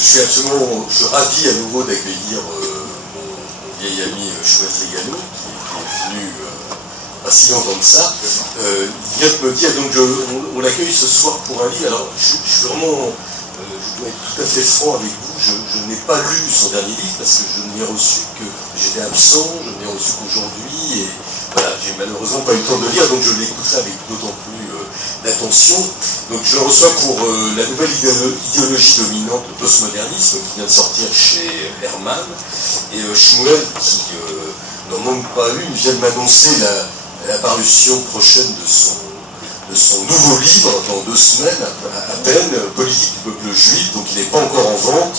suis ravi à nouveau d'accueillir mon vieil ami Shmuel Trigano, qui est venu pas si longtemps de ça. Il vient de me dire, donc on l'accueille ce soir pour un livre. Alors, je suis vraiment, je dois être tout à fait franc avec vous, je n'ai pas lu son dernier livre parce que je n'ai reçu que, j'étais absent, je n'ai reçu qu'aujourd'hui, et voilà, j'ai malheureusement pas eu le temps de le lire, donc je l'écouterai avec d'autant plus d'attention. Donc je le reçois pour la nouvelle idéologie dominante, le postmodernisme, qui vient de sortir chez Herman, et Shmuel, qui n'en manque pas une, vient de m'annoncer la parution prochaine de son nouveau livre, dans 2 semaines à peine, Politique du peuple juif, donc il n'est pas encore en vente,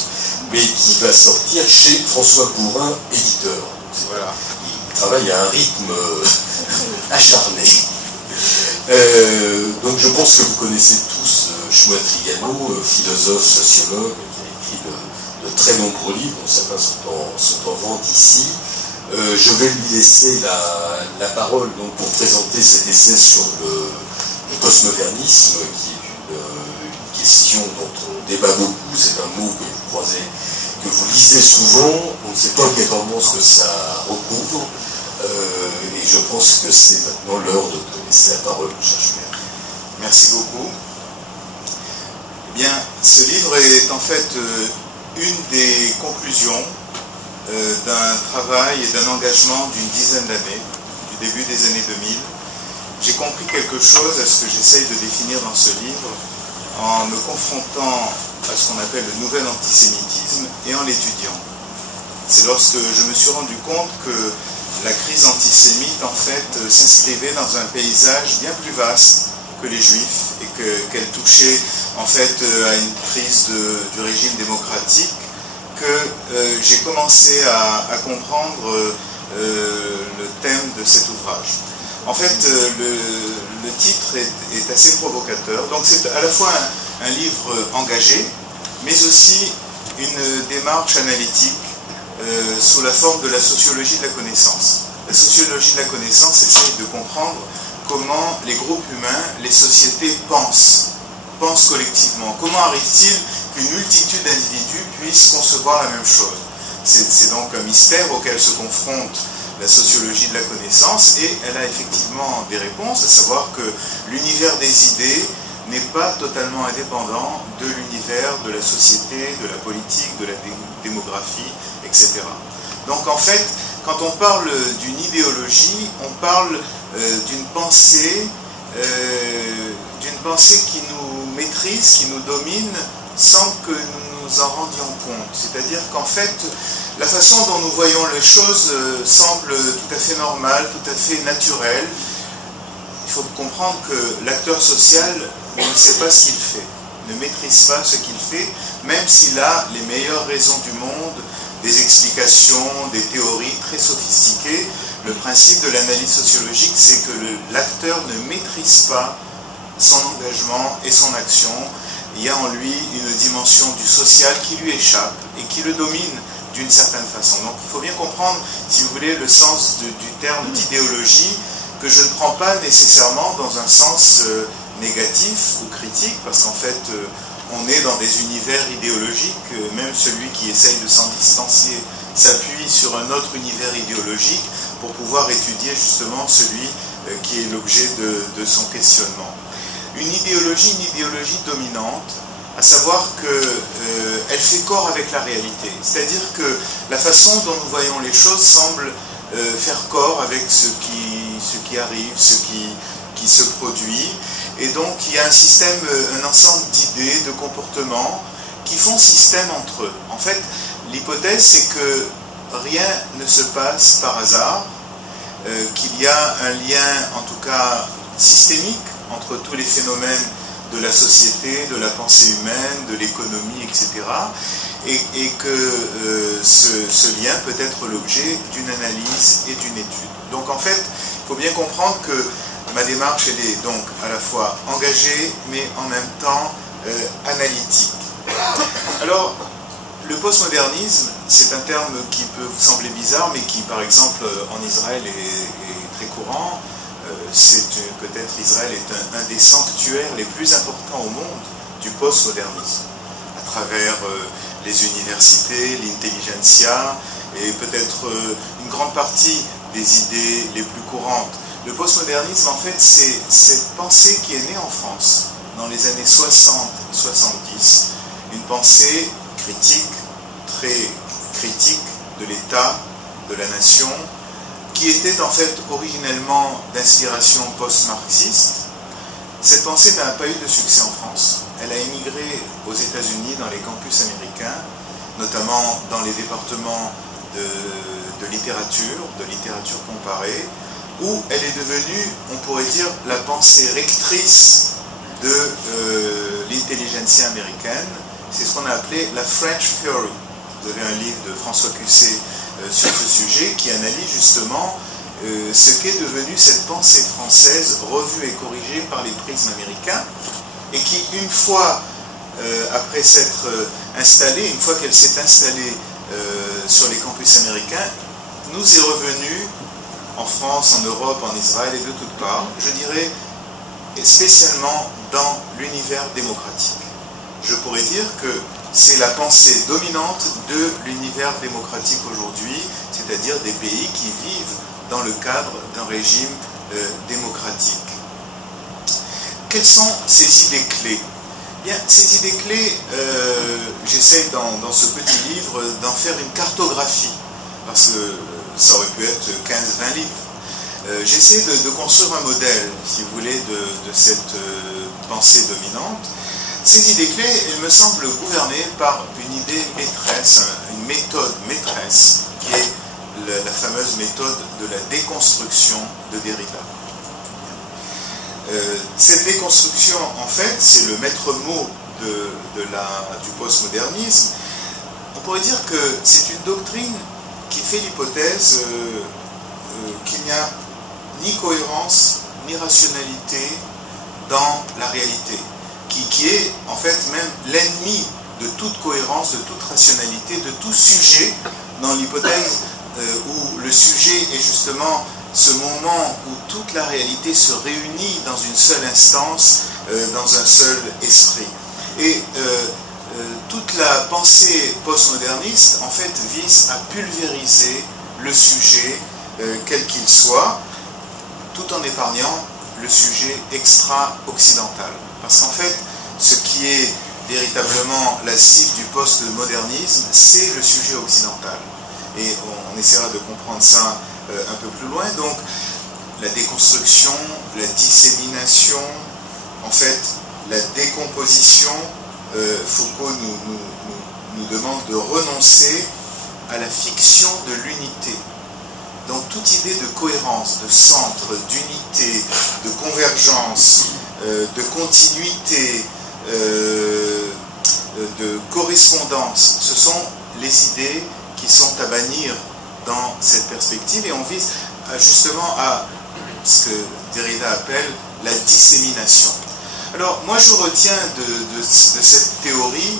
mais qui va sortir chez François Gourin, éditeur. Voilà. Il travaille à un rythme acharné. Donc je pense que vous connaissez tous Shmuel Trigano, philosophe, sociologue, qui a écrit de très nombreux livres, dont certains sont en vente ici. Je vais lui laisser la parole donc, pour présenter cet essai sur le postmodernisme, qui est une question dont on débat beaucoup. C'est un mot que vous croisez, que vous lisez souvent. On ne sait pas obligatoirement ce que ça recouvre. Et je pense que c'est maintenant l'heure de te laisser la parole, mon cher Shmuel. Merci beaucoup. Eh bien, ce livre est en fait une des conclusions d'un travail et d'un engagement d'une dizaine d'années, du début des années 2000. J'ai compris quelque chose à ce que j'essaye de définir dans ce livre en me confrontant à ce qu'on appelle le nouvel antisémitisme et en l'étudiant. C'est lorsque je me suis rendu compte que la crise antisémite en fait s'inscrivait dans un paysage bien plus vaste que les Juifs et qu'elle touchait en fait à une crise du régime démocratique, que j'ai commencé à comprendre le thème de cet ouvrage. En fait, le titre est assez provocateur. Donc c'est à la fois un livre engagé, mais aussi une démarche analytique sous la forme de la sociologie de la connaissance. La sociologie de la connaissance essaie de comprendre comment les groupes humains, les sociétés pensent collectivement. Comment arrive-t-il qu'une multitude d'individus puissent concevoir la même chose? C'est donc un mystère auquel se confronte la sociologie de la connaissance, et elle a effectivement des réponses, à savoir que l'univers des idées n'est pas totalement indépendant de l'univers de la société, de la politique, de la démographie, etc. Donc en fait, quand on parle d'une idéologie, on parle d'une pensée qui nous maîtrise, qui nous domine, sans que nous nous en rendions compte. C'est-à-dire qu'en fait, la façon dont nous voyons les choses semble tout à fait normale, tout à fait naturelle. Il faut comprendre que l'acteur social ne sait pas ce qu'il fait, ne maîtrise pas ce qu'il fait, même s'il a les meilleures raisons du monde, des explications, des théories très sophistiquées. Le principe de l'analyse sociologique, c'est que l'acteur ne maîtrise pas son engagement et son action. Il y a en lui une dimension du social qui lui échappe et qui le domine d'une certaine façon. Donc il faut bien comprendre, si vous voulez, le sens du terme d'idéologie, que je ne prends pas nécessairement dans un sens négatif ou critique, parce qu'en fait, on est dans des univers idéologiques, même celui qui essaye de s'en distancier s'appuie sur un autre univers idéologique pour pouvoir étudier justement celui qui est l'objet de son questionnement. Une idéologie dominante, à savoir qu'elle fait corps avec la réalité. C'est-à-dire que la façon dont nous voyons les choses semble faire corps avec ce qui arrive, ce qui se produit. Et donc il y a un ensemble d'idées, de comportements qui font système entre eux. En fait, l'hypothèse, c'est que rien ne se passe par hasard, qu'il y a un lien, en tout cas systémique, entre tous les phénomènes de la société, de la pensée humaine, de l'économie, etc. Et que ce lien peut être l'objet d'une analyse et d'une étude. Donc en fait, il faut bien comprendre que ma démarche, elle est donc à la fois engagée, mais en même temps analytique. Alors, le postmodernisme, c'est un terme qui peut vous sembler bizarre, mais qui, par exemple, en Israël est très courant. Peut-être Israël est un des sanctuaires les plus importants au monde du postmodernisme, à travers les universités, l'intelligentsia et peut-être une grande partie des idées les plus courantes. Le postmodernisme, en fait, c'est cette pensée qui est née en France dans les années 60-70, une pensée critique, très critique de l'État, de la nation, qui était en fait originellement d'inspiration post-marxiste. Cette pensée n'a pas eu de succès en France. Elle a émigré aux États-Unis dans les campus américains, notamment dans les départements de littérature comparée, où elle est devenue, on pourrait dire, la pensée rectrice de l'intelligentsia américaine. C'est ce qu'on a appelé la French Theory. Vous avez un livre de François Cusset sur ce sujet qui analyse justement ce qu'est devenu cette pensée française revue et corrigée par les prismes américains et qui, une fois après s'être installée, une fois qu'elle s'est installée sur les campus américains, nous est revenue en France, en Europe, en Israël et de toutes parts, je dirais spécialement dans l'univers démocratique. Je pourrais dire que c'est la pensée dominante de l'univers démocratique aujourd'hui, c'est-à-dire des pays qui vivent dans le cadre d'un régime démocratique. Quelles sont ces idées clés? Bien, ces idées clés, j'essaie dans ce petit livre d'en faire une cartographie, parce que ça aurait pu être 15-20 livres. J'essaie de construire un modèle, si vous voulez, de cette pensée dominante. Ces idées clés, elles me semblent gouvernées par une idée maîtresse, une méthode maîtresse, qui est la fameuse méthode de la déconstruction de Derrida. Cette déconstruction, en fait, c'est le maître mot du postmodernisme. On pourrait dire que c'est une doctrine qui fait l'hypothèse qu'il n'y a ni cohérence, ni rationalité dans la réalité, qui est en fait même l'ennemi de toute cohérence, de toute rationalité, de tout sujet, dans l'hypothèse où le sujet est justement ce moment où toute la réalité se réunit dans une seule instance, dans un seul esprit. Et toute la pensée postmoderniste, en fait, vise à pulvériser le sujet, quel qu'il soit, tout en épargnant le sujet extra-occidental. Parce qu'en fait, ce qui est véritablement la cible du postmodernisme, c'est le sujet occidental. Et on essaiera de comprendre ça un peu plus loin. Donc, la déconstruction, la dissémination, en fait, la décomposition, Foucault nous demande de renoncer à la fiction de l'unité. Donc, toute idée de cohérence, de centre, d'unité, de convergence, de continuité, de correspondance, ce sont les idées qui sont à bannir dans cette perspective, et on vise justement à ce que Derrida appelle la dissémination. Alors, moi je retiens de cette théorie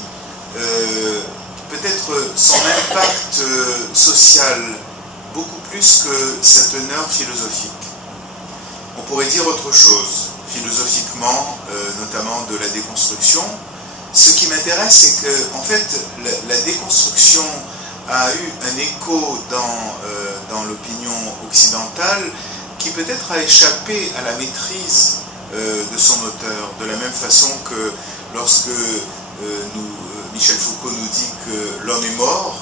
peut-être son impact social beaucoup plus que sa teneur philosophique. On pourrait dire autre chose, philosophiquement, notamment de la déconstruction. Ce qui m'intéresse, c'est que, en fait, la déconstruction a eu un écho dans l'opinion occidentale qui peut-être a échappé à la maîtrise de son auteur, de la même façon que lorsque Michel Foucault nous dit que l'homme est mort,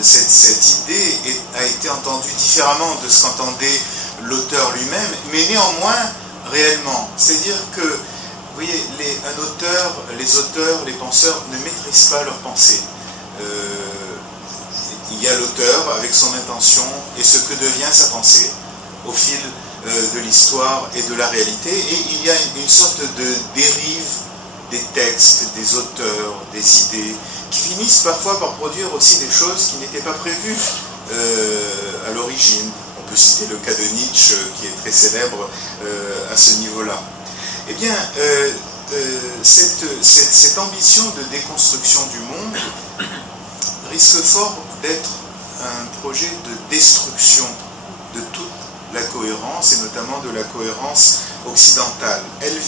cette idée a été entendue différemment de ce qu'entendait l'auteur lui-même, mais néanmoins réellement. C'est-à-dire que, vous voyez, les auteurs, les penseurs ne maîtrisent pas leur pensée. Il y a l'auteur avec son intention et ce que devient sa pensée au fil de l'histoire et de la réalité, et il y a une sorte de dérive des textes, des auteurs, des idées, qui finissent parfois par produire aussi des choses qui n'étaient pas prévues à l'origine. On peut citer le cas de Nietzsche, qui est très célèbre à ce niveau-là. Eh bien, cette ambition de déconstruction du monde risque fort d'être un projet de destruction de toute la cohérence, et notamment de la cohérence occidentale. Elle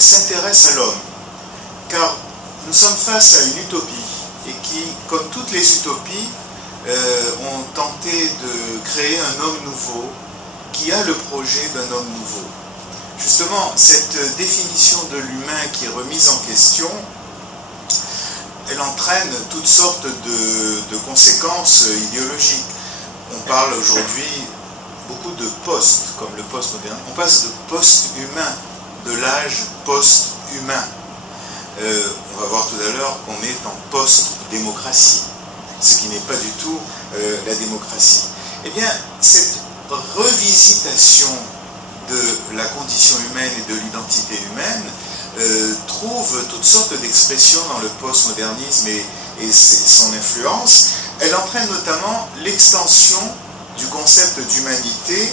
s'intéresse à l'homme, car nous sommes face à une utopie et qui, comme toutes les utopies, ont tenté de créer un homme nouveau qui a le projet d'un homme nouveau. Justement, cette définition de l'humain qui est remise en question, elle entraîne toutes sortes de conséquences idéologiques. On parle aujourd'hui beaucoup de postes, comme le post-moderne. On passe de post-humain, de l'âge post-humain. On va voir tout à l'heure qu'on est en post-démocratie, ce qui n'est pas du tout la démocratie. Eh bien, cette revisitation de la condition humaine et de l'identité humaine trouve toutes sortes d'expressions dans le postmodernisme et son influence. Elle entraîne notamment l'extension du concept d'humanité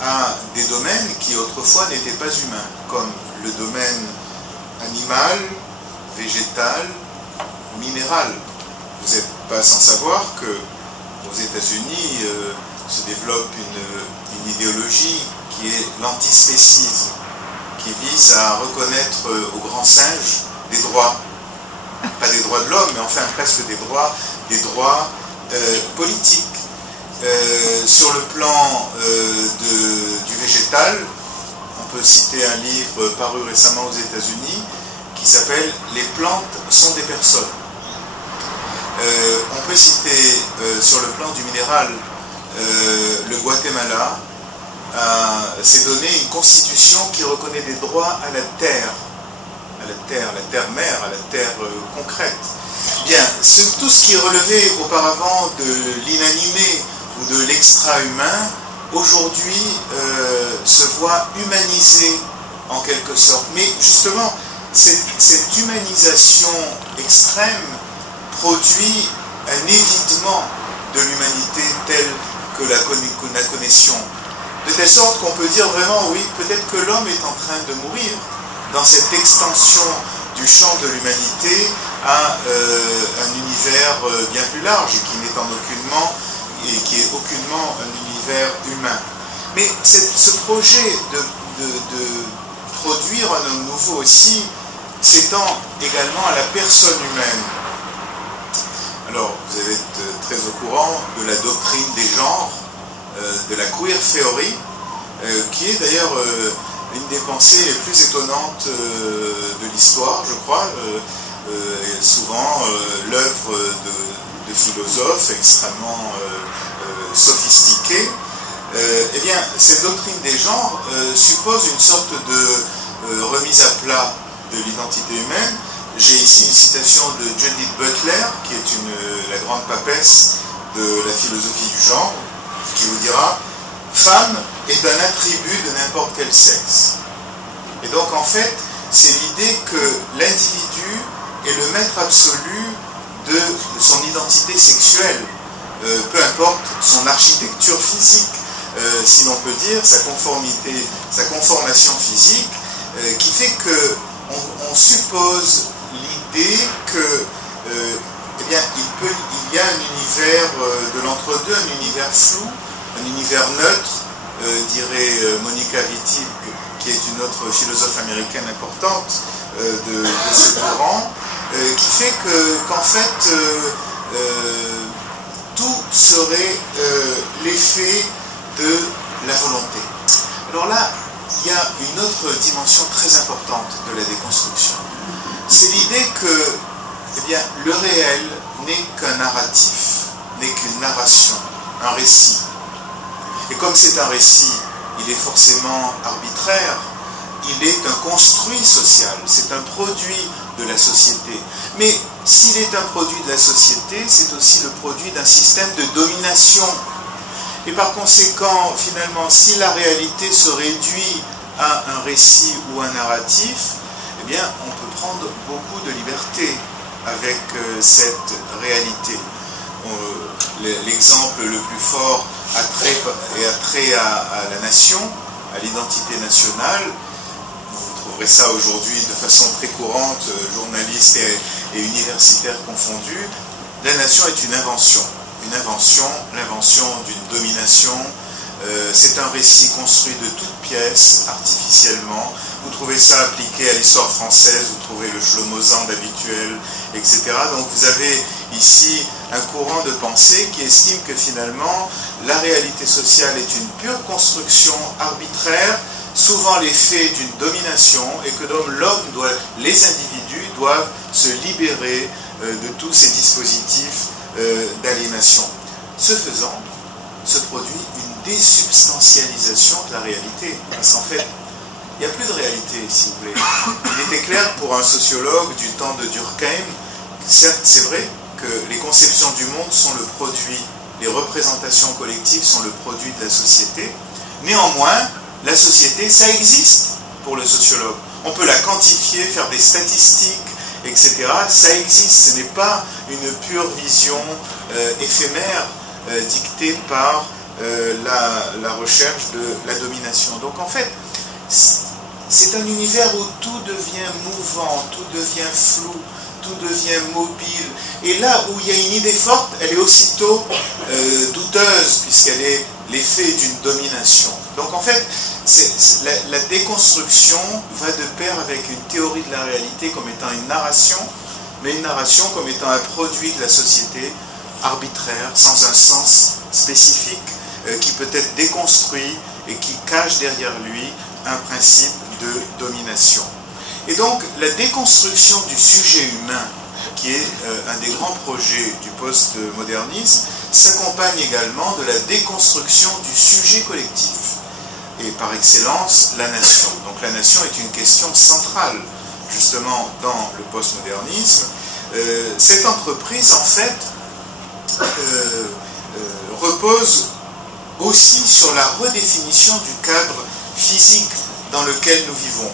à des domaines qui autrefois n'étaient pas humains, comme le domaine animal, végétal, minéral. Vous n'êtes pas sans savoir qu'aux États-Unis se développe une idéologie qui est l'antispécisme, qui vise à reconnaître aux grands singes des droits, pas des droits de l'homme, mais enfin presque des droits politiques. Sur le plan du végétal, on peut citer un livre paru récemment aux États-Unis qui s'appelle « Les plantes sont des personnes ». On peut citer sur le plan du minéral, le Guatemala s'est donné une constitution qui reconnaît des droits à la terre mère, à la terre concrète. Bien, tout ce qui relevait auparavant de l'inanimé ou de l'extra-humain, aujourd'hui se voit humanisé en quelque sorte. Mais justement, cette humanisation extrême produit un évitement de l'humanité telle que la connaissions. De telle sorte qu'on peut dire vraiment, oui, peut-être que l'homme est en train de mourir dans cette extension du champ de l'humanité à un univers bien plus large et qui est aucunement un univers humain. Mais ce projet de produire un homme nouveau aussi s'étend également à la personne humaine. Alors, vous allez être très au courant de la doctrine des genres, de la queer theory, qui est d'ailleurs une des pensées les plus étonnantes de l'histoire, je crois, souvent l'œuvre de philosophes extrêmement sophistiqués. Eh bien, cette doctrine des genres suppose une sorte de remise à plat de l'identité humaine. J'ai ici une citation de Judith Butler, qui est la grande papesse de la philosophie du genre, qui vous dira « Femme est un attribut de n'importe quel sexe ». Et donc, en fait, c'est l'idée que l'individu est le maître absolu de son identité sexuelle, peu importe son architecture physique, si l'on peut dire, sa conformation physique, qui fait qu'on suppose l'idée que eh bien, il y a un univers de l'entre-deux, un univers flou, un univers neutre, dirait Monica Wittig, qui est une autre philosophe américaine importante de ce courant, qui fait qu'en fait, tout serait l'effet de la volonté. Alors là, il y a une autre dimension très importante de la déconstruction. C'est l'idée que eh bien, le réel n'est qu'un narratif, n'est qu'une narration, un récit. Et comme c'est un récit, il est forcément arbitraire, il est un construit social, c'est un produit de la société. Mais s'il est un produit de la société, c'est aussi le produit d'un système de domination. Et par conséquent, finalement, si la réalité se réduit à un récit ou un narratif, eh bien, on peut prendre beaucoup de liberté avec cette réalité. L'exemple le plus fort a trait à la nation, à l'identité nationale. Vous trouverez ça aujourd'hui de façon très courante, journalistes et universitaires confondus. La nation est une invention, l'invention d'une domination. C'est un récit construit de toutes pièces, artificiellement, Vous trouvez ça appliqué à l'histoire française, vous trouvez le Schlomosand habituel, etc. Donc vous avez ici un courant de pensée qui estime que finalement la réalité sociale est une pure construction arbitraire, souvent l'effet d'une domination, et que donc les individus doivent se libérer de tous ces dispositifs d'aliénation. Ce faisant, se produit une désubstantialisation de la réalité, parce qu'en fait, il n'y a plus de réalité, si vous voulez. Il était clair pour un sociologue du temps de Durkheim, certes, c'est vrai que les conceptions du monde sont le produit, les représentations collectives sont le produit de la société. Néanmoins, la société, ça existe pour le sociologue. On peut la quantifier, faire des statistiques, etc. Ça existe, ce n'est pas une pure vision éphémère dictée par la recherche de la domination. Donc en fait, c'est un univers où tout devient mouvant, tout devient flou, tout devient mobile. Et là où il y a une idée forte, elle est aussitôt douteuse, puisqu'elle est l'effet d'une domination. Donc en fait, la déconstruction va de pair avec une théorie de la réalité comme étant une narration, mais une narration comme étant un produit de la société arbitraire, sans un sens spécifique, qui peut être déconstruit et qui cache derrière lui un principe de domination. Et donc, la déconstruction du sujet humain, qui est un des grands projets du postmodernisme, s'accompagne également de la déconstruction du sujet collectif. Et par excellence, la nation. Donc la nation est une question centrale, justement, dans le postmodernisme. Cette entreprise, en fait, repose aussi sur la redéfinition du cadre physique dans lequel nous vivons.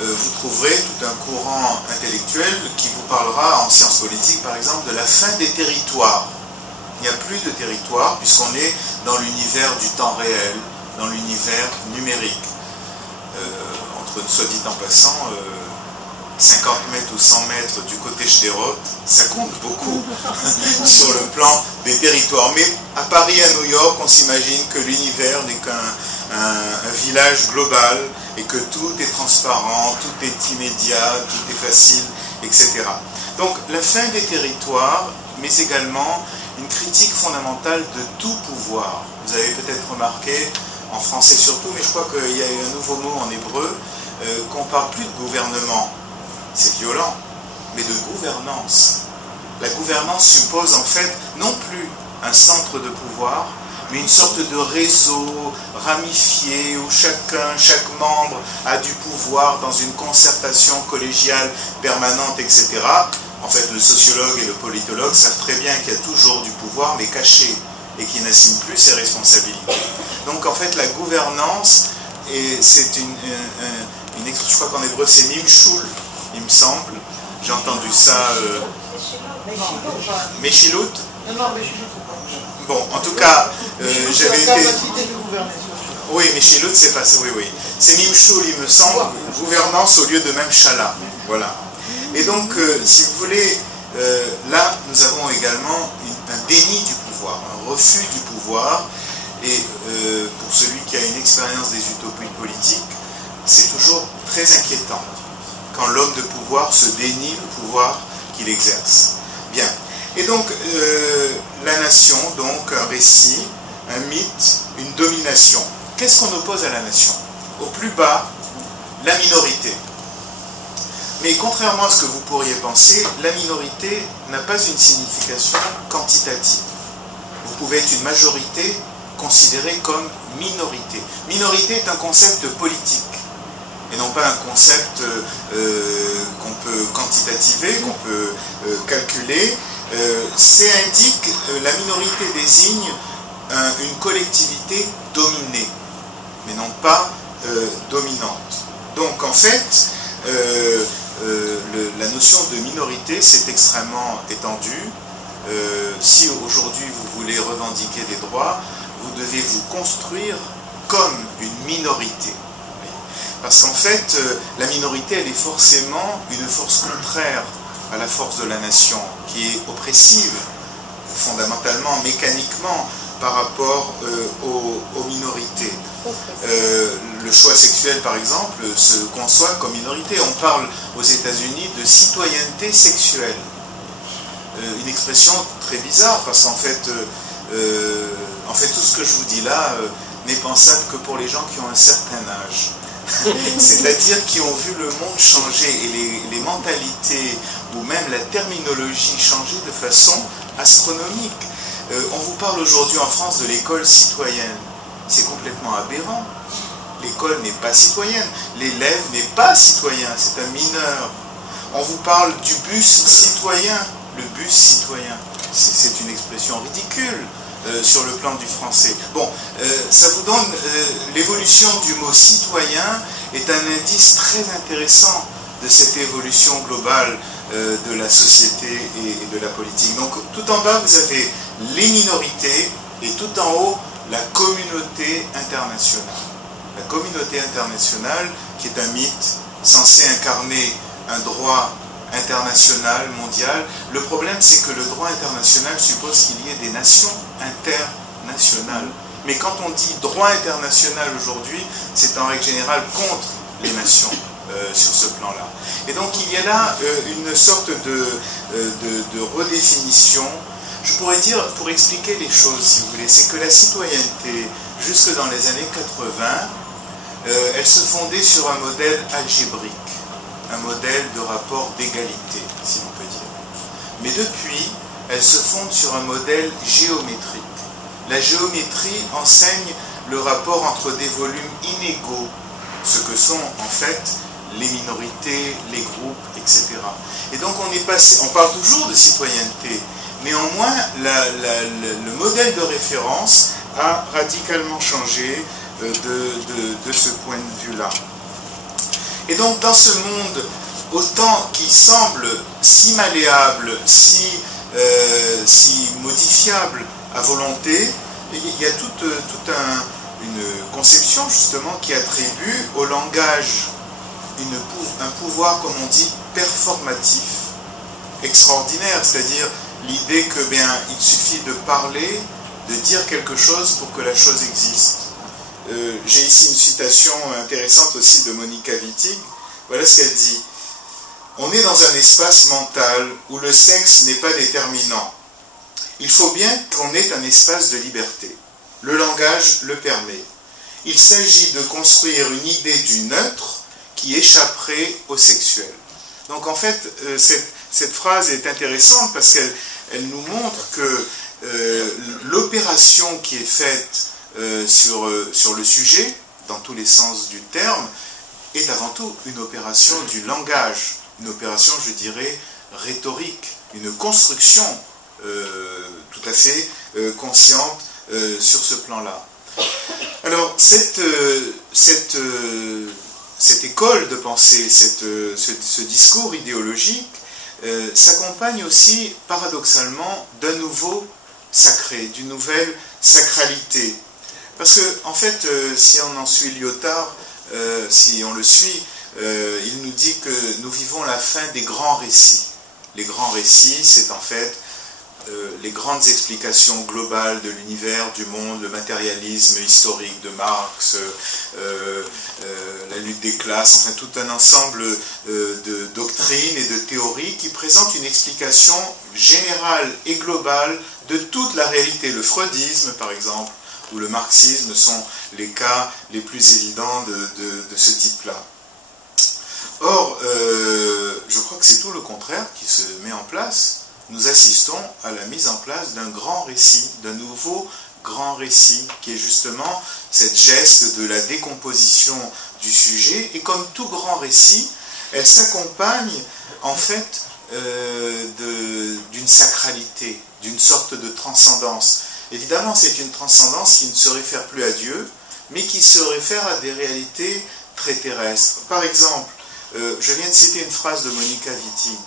Vous trouverez tout un courant intellectuel qui vous parlera, en sciences politiques par exemple, de la fin des territoires. Il n'y a plus de territoire puisqu'on est dans l'univers du temps réel, dans l'univers numérique. Entre, soit dit en passant, 50 mètres ou 100 mètres du côté Sderot, ça compte beaucoup sur le plan des territoires. Mais à Paris, à New York, on s'imagine que l'univers n'est qu'un village global et que tout est transparent, tout est immédiat, tout est facile, etc. Donc la fin des territoires, mais également une critique fondamentale de tout pouvoir. Vous avez peut-être remarqué, en français surtout, mais je crois qu'il y a eu un nouveau mot en hébreu, qu'on ne parle plus de gouvernement. C'est violent, mais de gouvernance. La gouvernance suppose en fait non plus un centre de pouvoir, mais une sorte de réseau ramifié où chaque membre a du pouvoir dans une concertation collégiale permanente, etc. En fait, le sociologue et le politologue savent très bien qu'il y a toujours du pouvoir, mais caché, et qui n'assume plus ses responsabilités. Donc en fait, la gouvernance, c'est une expression, je crois qu'en hébreu c'est mimshul, il me semble. J'ai entendu ça. Meshilut. Bon, en tout cas, j'avais été. Oui, Meshilut, c'est pas ça. Oui, oui. C'est mimshul, il me semble, gouvernance au lieu de même shala. Voilà. Et donc, si vous voulez, là, nous avons également un déni du pouvoir, un refus du pouvoir. Et pour celui qui a une expérience des utopies politiques, c'est toujours très inquiétant quand l'homme de pouvoir se dénie le pouvoir qu'il exerce. Bien. Et donc, la nation, donc un récit, un mythe, une domination. Qu'est-ce qu'on oppose à la nation? Au plus bas, la minorité. Mais contrairement à ce que vous pourriez penser, la minorité n'a pas une signification quantitative. Vous pouvez être une majorité considérée comme minorité. Minorité est un concept politique, et non pas un concept qu'on peut quantitativer, qu'on peut calculer. La minorité désigne une collectivité dominée, mais non pas dominante. Donc en fait, la notion de minorité s'est extrêmement étendue. Si aujourd'hui vous voulez revendiquer des droits, vous devez vous construire comme une minorité. Parce qu'en fait, la minorité, elle est forcément une force contraire à la force de la nation, qui est oppressive, fondamentalement, mécaniquement, par rapport aux minorités. le choix sexuel, par exemple, se conçoit comme minorité. On parle aux États-Unis de citoyenneté sexuelle. Une expression très bizarre, parce qu'en fait, tout ce que je vous dis là n'est pensable que pour les gens qui ont un certain âge. C'est-à-dire qui ont vu le monde changer et les mentalités ou même la terminologie changer de façon astronomique. On vous parle aujourd'hui en France de l'école citoyenne. C'est complètement aberrant. L'école n'est pas citoyenne. L'élève n'est pas citoyen, c'est un mineur. On vous parle du bus citoyen. Le bus citoyen, c'est une expression ridicule sur le plan du français. Bon, ça vous donne l'évolution du mot citoyen est un indice très intéressant de cette évolution globale de la société et de la politique. Donc tout en bas vous avez les minorités et tout en haut la communauté internationale. La communauté internationale qui est un mythe censé incarner un droit international, mondial. Le problème, c'est que le droit international suppose qu'il y ait des nations internationales. Mais quand on dit droit international aujourd'hui, c'est en règle générale contre les nations sur ce plan-là. Et donc il y a là une sorte de redéfinition. Je pourrais dire, pour expliquer les choses, si vous voulez, c'est que la citoyenneté, jusque dans les années 80, elle se fondait sur un modèle algébrique. Un modèle de rapport d'égalité, si l'on peut dire. Mais depuis, elle se fonde sur un modèle géométrique. La géométrie enseigne le rapport entre des volumes inégaux, ce que sont en fait les minorités, les groupes, etc. Et donc on parle toujours de citoyenneté, néanmoins le modèle de référence a radicalement changé de ce point de vue-là. Et donc dans ce monde, autant qui semble si malléable, si modifiable à volonté, il y a toute une conception justement qui attribue au langage un pouvoir, comme on dit, performatif, extraordinaire, c'est-à-dire l'idée que il suffit de parler, de dire quelque chose pour que la chose existe. J'ai ici une citation intéressante aussi de Monica Wittig. Voilà ce qu'elle dit. « On est dans un espace mental où le sexe n'est pas déterminant. Il faut bien qu'on ait un espace de liberté. Le langage le permet. Il s'agit de construire une idée du neutre qui échapperait au sexuel. » Donc en fait, cette phrase est intéressante parce qu'elle nous montre que l'opération qui est faite sur le sujet, dans tous les sens du terme, est avant tout une opération du langage, une opération, je dirais, rhétorique, une construction tout à fait consciente sur ce plan-là. Alors, cette école de pensée, ce discours idéologique, s'accompagne aussi, paradoxalement, d'un nouveau sacré, d'une nouvelle sacralité. Parce que, en fait, si on en suit Lyotard, si on le suit, il nous dit que nous vivons la fin des grands récits. Les grands récits, c'est en fait les grandes explications globales de l'univers, du monde, le matérialisme historique de Marx, la lutte des classes, enfin tout un ensemble de doctrines et de théories qui présentent une explication générale et globale de toute la réalité. Le freudisme, par exemple, ou le marxisme sont les cas les plus évidents de ce type-là. Or, je crois que c'est tout le contraire qui se met en place. Nous assistons à la mise en place d'un grand récit, d'un nouveau grand récit, qui est justement cette geste de la décomposition du sujet. Et comme tout grand récit, elle s'accompagne en fait d'une sacralité, d'une sorte de transcendance. Évidemment, c'est une transcendance qui ne se réfère plus à Dieu, mais qui se réfère à des réalités très terrestres. Par exemple, je viens de citer une phrase de Monica Wittig,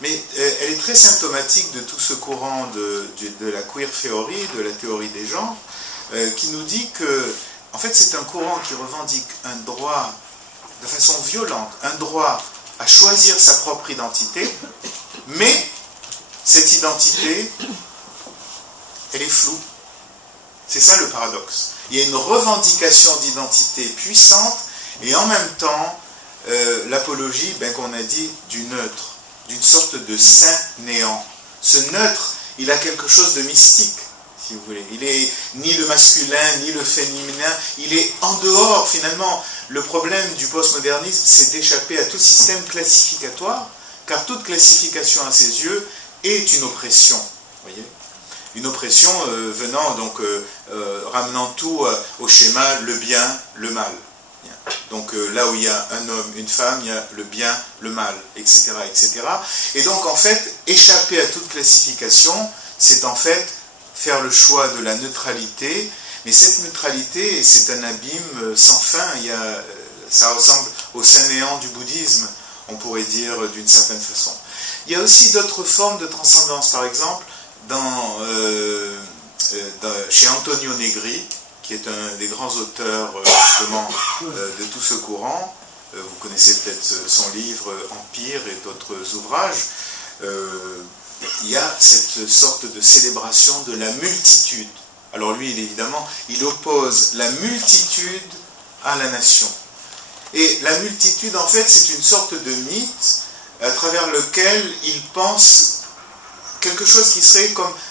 mais elle est très symptomatique de tout ce courant de la queer theory, de la théorie des genres, qui nous dit que, en fait, c'est un courant qui revendique un droit, de façon violente, un droit à choisir sa propre identité, mais cette identité, elle est floue. C'est ça le paradoxe. Il y a une revendication d'identité puissante, et en même temps, l'apologie, qu'on a dit, du neutre, d'une sorte de saint néant. Ce neutre, il a quelque chose de mystique, si vous voulez. Il est ni le masculin, ni le féminin, il est en dehors, finalement. Le problème du postmodernisme, c'est d'échapper à tout système classificatoire, car toute classification à ses yeux est une oppression, voyez. Une oppression venant, donc, ramenant tout au schéma, le bien, le mal. Donc là où il y a un homme, une femme, il y a le bien, le mal, etc., etc. Et donc, en fait, échapper à toute classification, c'est en fait faire le choix de la neutralité. Mais cette neutralité, c'est un abîme sans fin. Ça ressemble au saint néant du bouddhisme, on pourrait dire d'une certaine façon. Il y a aussi d'autres formes de transcendance. Par exemple, chez Antonio Negri, qui est un des grands auteurs justement de tout ce courant, vous connaissez peut-être son livre Empire et d'autres ouvrages, il y a cette sorte de célébration de la multitude. Alors lui, évidemment, il oppose la multitude à la nation. Et la multitude, en fait, c'est une sorte de mythe à travers lequel il pense quelque chose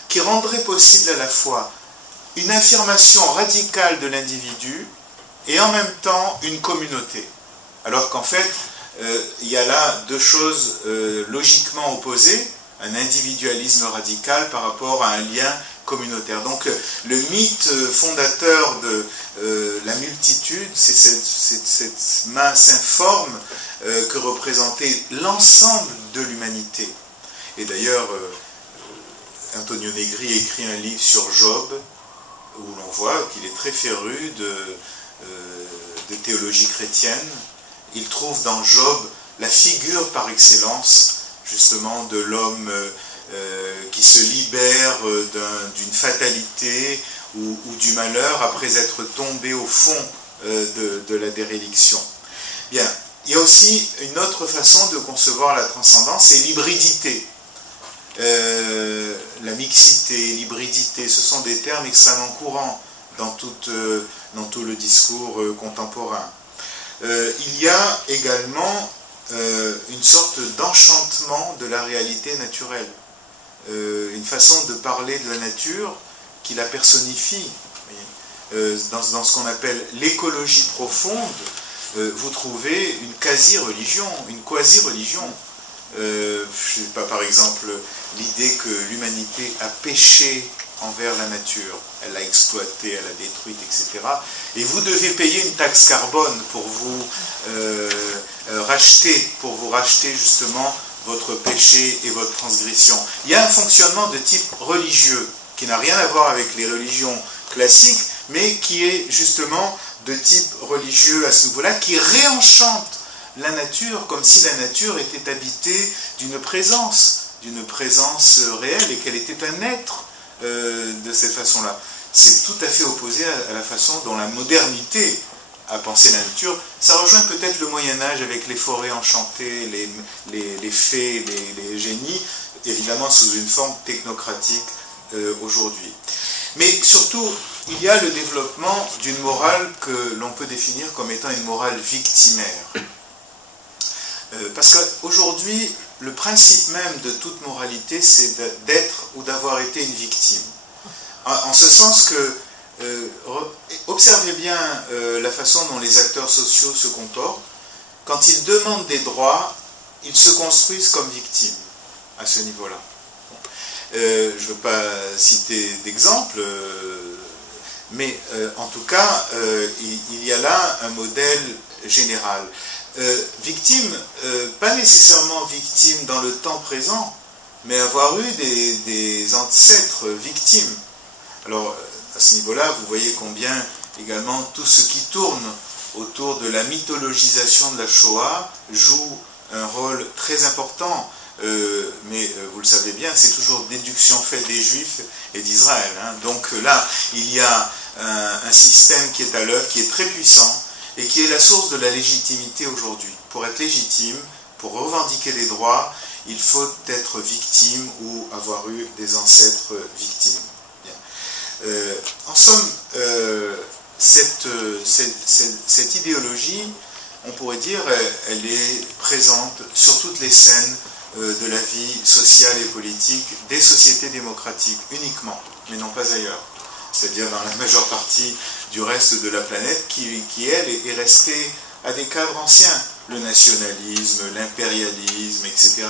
qui rendrait possible à la fois une affirmation radicale de l'individu et en même temps une communauté. Alors qu'en fait, il y a là deux choses logiquement opposées, un individualisme radical par rapport à un lien communautaire. Donc le mythe fondateur de la multitude, c'est cette masse informe que représentait l'ensemble de l'humanité. Et d'ailleurs, Antonio Negri écrit un livre sur Job, où l'on voit qu'il est très féru de théologie chrétienne. Il trouve dans Job la figure par excellence, justement, de l'homme qui se libère d'une fatalité ou du malheur après être tombé au fond de la déréliction. Bien, il y a aussi une autre façon de concevoir la transcendance, c'est l'hybridité. La mixité, l'hybridité, ce sont des termes extrêmement courants dans tout le discours contemporain. Il y a également une sorte d'enchantement de la réalité naturelle, une façon de parler de la nature qui la personnifie. Dans ce qu'on appelle l'écologie profonde, vous trouvez une quasi-religion, une quasi-religion. Je sais pas, par exemple, l'idée que l'humanité a péché envers la nature, elle l'a exploitée, elle l'a détruite, etc. Et vous devez payer une taxe carbone pour vous racheter justement votre péché et votre transgression. Il y a un fonctionnement de type religieux qui n'a rien à voir avec les religions classiques, mais qui est justement de type religieux à ce niveau-là, qui réenchante la nature comme si la nature était habitée d'une présence réelle et qu'elle était un être de cette façon-là. C'est tout à fait opposé à la façon dont la modernité a pensé la nature. Ça rejoint peut-être le Moyen-Âge avec les forêts enchantées, les fées, les génies, évidemment sous une forme technocratique aujourd'hui. Mais surtout, il y a le développement d'une morale que l'on peut définir comme étant une morale victimaire. Parce qu'aujourd'hui, le principe même de toute moralité, c'est d'être ou d'avoir été une victime. En ce sens que, observez bien la façon dont les acteurs sociaux se comportent. Quand ils demandent des droits, ils se construisent comme victimes à ce niveau-là. Je ne veux pas citer d'exemple, mais en tout cas, il y a là un modèle général. Victime, pas nécessairement victime dans le temps présent, mais avoir eu des ancêtres victimes. Alors, à ce niveau-là, vous voyez combien également tout ce qui tourne autour de la mythologisation de la Shoah joue un rôle très important. Mais vous le savez bien, c'est toujours déduction faite des Juifs et d'Israël. Donc là, il y a un système qui est à l'œuvre, qui est très puissant, et qui est la source de la légitimité aujourd'hui. Pour être légitime, pour revendiquer des droits, il faut être victime ou avoir eu des ancêtres victimes. Bien. En somme, cette idéologie, on pourrait dire, elle est présente sur toutes les scènes de la vie sociale et politique des sociétés démocratiques, uniquement, mais non pas ailleurs. C'est-à-dire dans la majeure partie du reste de la planète qui elle, est restée à des cadres anciens, le nationalisme, l'impérialisme, etc.,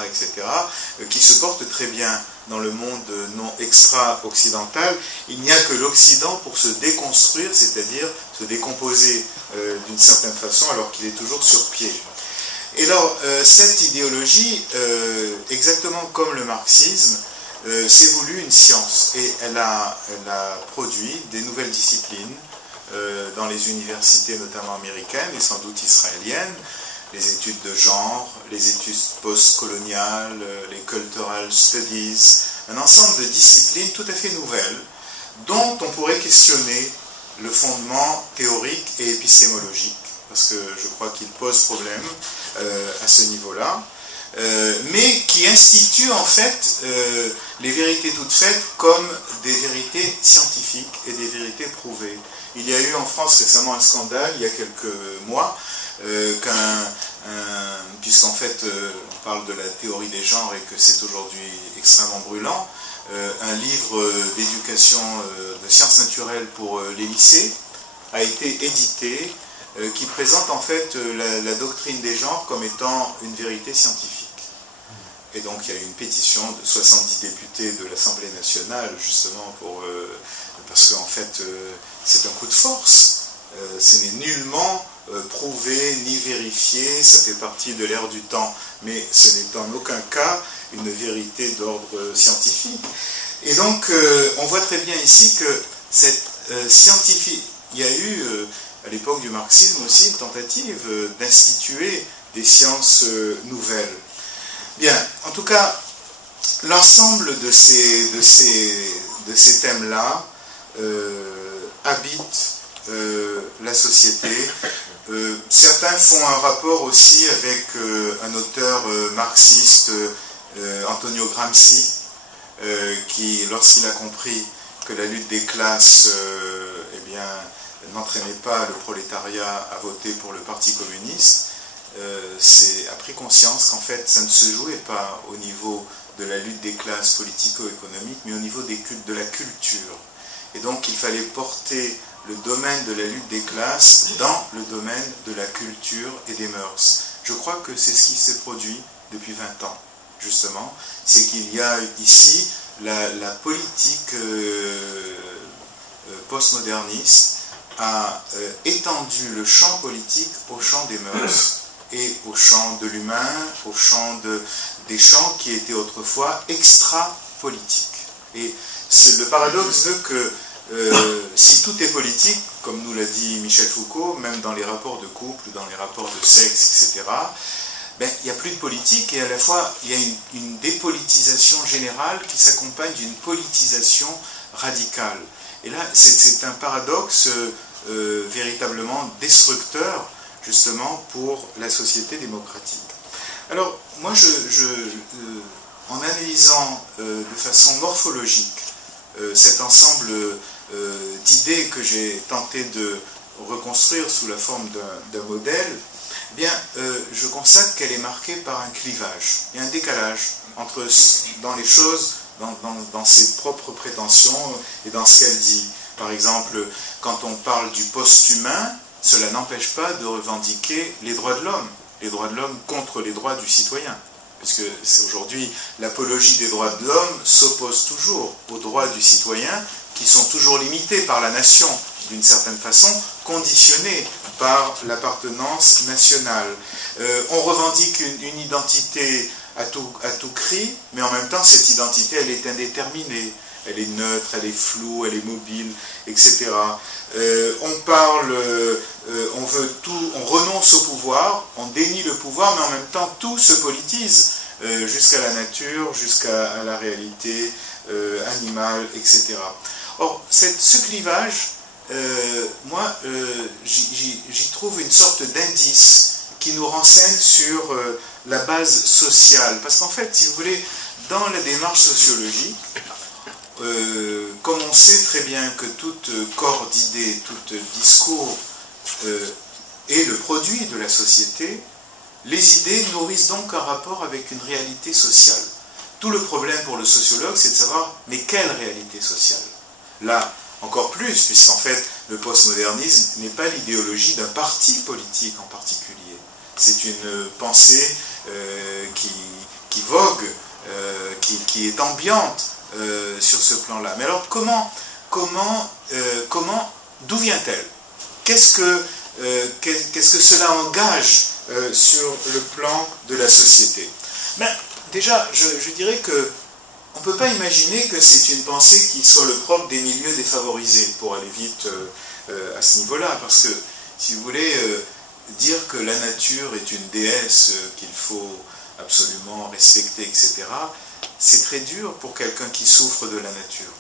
qui se portent très bien dans le monde non extra-occidental. Il n'y a que l'Occident pour se déconstruire, c'est-à-dire se décomposer d'une certaine façon, alors qu'il est toujours sur pied. Et alors, cette idéologie, exactement comme le marxisme, s'est voulu une science, et elle a produit des nouvelles disciplines dans les universités, notamment américaines et sans doute israéliennes, les études de genre, les études postcoloniales, les cultural studies, un ensemble de disciplines tout à fait nouvelles, dont on pourrait questionner le fondement théorique et épistémologique, parce que je crois qu'il pose problème à ce niveau-là, mais qui institue en fait les vérités toutes faites comme des vérités scientifiques et des vérités prouvées. Il y a eu en France récemment un scandale, il y a quelques mois, puisqu'en fait on parle de la théorie des genres et que c'est aujourd'hui extrêmement brûlant, un livre d'éducation de sciences naturelles pour les lycées a été édité, qui présente en fait la doctrine des genres comme étant une vérité scientifique. Et donc il y a eu une pétition de 70 députés de l'Assemblée nationale, justement, parce qu'en fait c'est un coup de force. Ce n'est nullement prouvé ni vérifié, ça fait partie de l'ère du temps, mais ce n'est en aucun cas une vérité d'ordre scientifique. Et donc on voit très bien ici que cette scientifique, il y a eu à l'époque du marxisme aussi une tentative d'instituer des sciences nouvelles. Bien, en tout cas, l'ensemble de ces thèmes-là habitent la société. Certains font un rapport aussi avec un auteur marxiste, Antonio Gramsci, qui, lorsqu'il a compris que la lutte des classes n'entraînait pas le prolétariat à voter pour le Parti communiste, a pris conscience qu'en fait ça ne se jouait pas au niveau de la lutte des classes politico-économiques, mais au niveau de la culture. Et donc il fallait porter le domaine de la lutte des classes dans le domaine de la culture et des mœurs. Je crois que c'est ce qui s'est produit depuis 20 ans, justement. C'est qu'il y a ici la politique postmoderniste a étendu le champ politique au champ des mœurs et au champ de l'humain, au champ des champs qui étaient autrefois extra-politiques. Et le paradoxe veut que si tout est politique, comme nous l'a dit Michel Foucault, même dans les rapports de couple, dans les rapports de sexe, etc., il n'y a plus de politique, et à la fois il y a une dépolitisation générale qui s'accompagne d'une politisation radicale. Et là, c'est un paradoxe véritablement destructeur, justement, pour la société démocratique. Alors, moi, en analysant de façon morphologique cet ensemble d'idées que j'ai tenté de reconstruire sous la forme d'un modèle, eh bien, je constate qu'elle est marquée par un clivage. Il y a un décalage dans les choses, dans ses propres prétentions et dans ce qu'elle dit. Par exemple, quand on parle du post-humain, cela n'empêche pas de revendiquer les droits de l'homme contre les droits du citoyen. Parce que aujourd'hui, l'apologie des droits de l'homme s'oppose toujours aux droits du citoyen, qui sont toujours limités par la nation, d'une certaine façon, conditionnés par l'appartenance nationale. On revendique une identité à tout cri, mais en même temps, cette identité, elle est indéterminée. Elle est neutre, elle est floue, elle est mobile, etc. On parle, on veut tout, on renonce au pouvoir, on dénie le pouvoir, mais en même temps tout se politise, jusqu'à la nature, jusqu'à la réalité animale, etc. Or, ce clivage, moi, j'y trouve une sorte d'indice qui nous renseigne sur la base sociale. Parce qu'en fait, si vous voulez, dans la démarche sociologique, comme on sait très bien que toute corps d'idées, tout discours est le produit de la société, les idées nourrissent donc un rapport avec une réalité sociale. Tout le problème pour le sociologue, c'est de savoir, mais quelle réalité sociale? Là, encore plus, puisqu'en fait, le postmodernisme n'est pas l'idéologie d'un parti politique en particulier. C'est une pensée qui vogue, qui est ambiante sur ce plan-là. Mais alors, d'où vient-elle? Qu'est-ce que cela engage sur le plan de la société? Ben, déjà, je dirais que on ne peut pas imaginer que c'est une pensée qui soit le propre des milieux défavorisés, pour aller vite à ce niveau-là, parce que, si vous voulez, dire que la nature est une déesse qu'il faut absolument respecter, etc., c'est très dur pour quelqu'un qui souffre de la nature.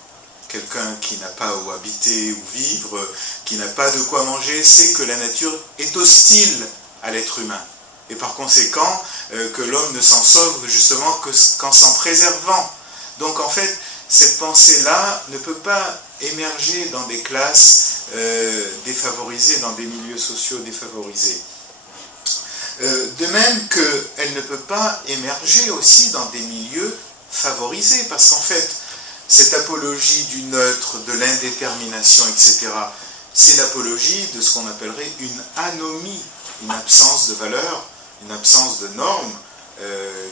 Quelqu'un qui n'a pas où habiter, où vivre, qui n'a pas de quoi manger, sait que la nature est hostile à l'être humain. Et par conséquent, que l'homme ne s'en sauve justement qu'en s'en préservant. Donc en fait, cette pensée-là ne peut pas émerger dans des classes défavorisées, dans des milieux sociaux défavorisés. De même qu'elle ne peut pas émerger aussi dans des milieux favorisés, parce qu'en fait, cette apologie du neutre, de l'indétermination, etc., c'est l'apologie de ce qu'on appellerait une anomie, une absence de valeurs, une absence de normes,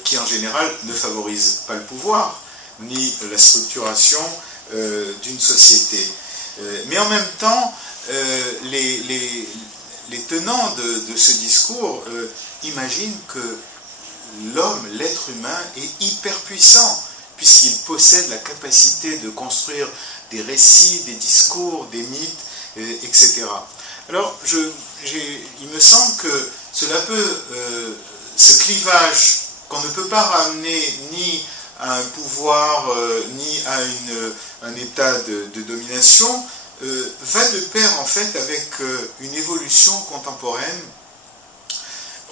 qui en général ne favorise pas le pouvoir, ni la structuration d'une société. Mais en même temps, les tenants de ce discours imaginent que l'homme, l'être humain, est hyper puissant, puisqu'il possède la capacité de construire des récits, des discours, des mythes, etc. Alors, il me semble que cela peut, ce clivage qu'on ne peut pas ramener ni à un pouvoir, ni à un état de domination, va de pair en fait avec une évolution contemporaine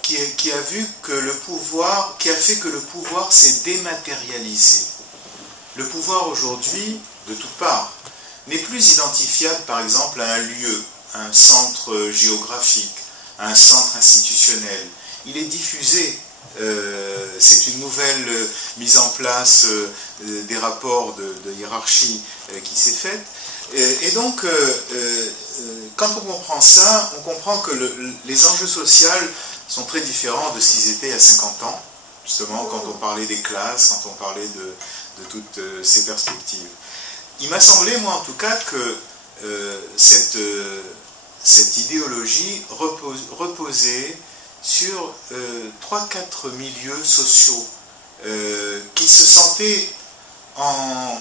qui a vu que le pouvoir, qui a fait que le pouvoir s'est dématérialisé. Le pouvoir aujourd'hui, de toutes parts, n'est plus identifiable par exemple à un lieu, à un centre géographique, à un centre institutionnel. Il est diffusé. C'est une nouvelle mise en place des rapports de hiérarchie qui s'est faite. Et donc, quand on comprend ça, on comprend que les enjeux sociaux sont très différents de ce qu'ils étaient il y a 50 ans, justement, quand on parlait des classes, quand on parlait de toutes ces perspectives. Il m'a semblé, moi en tout cas, que cette idéologie reposait sur 3-4 milieux sociaux qui se sentaient en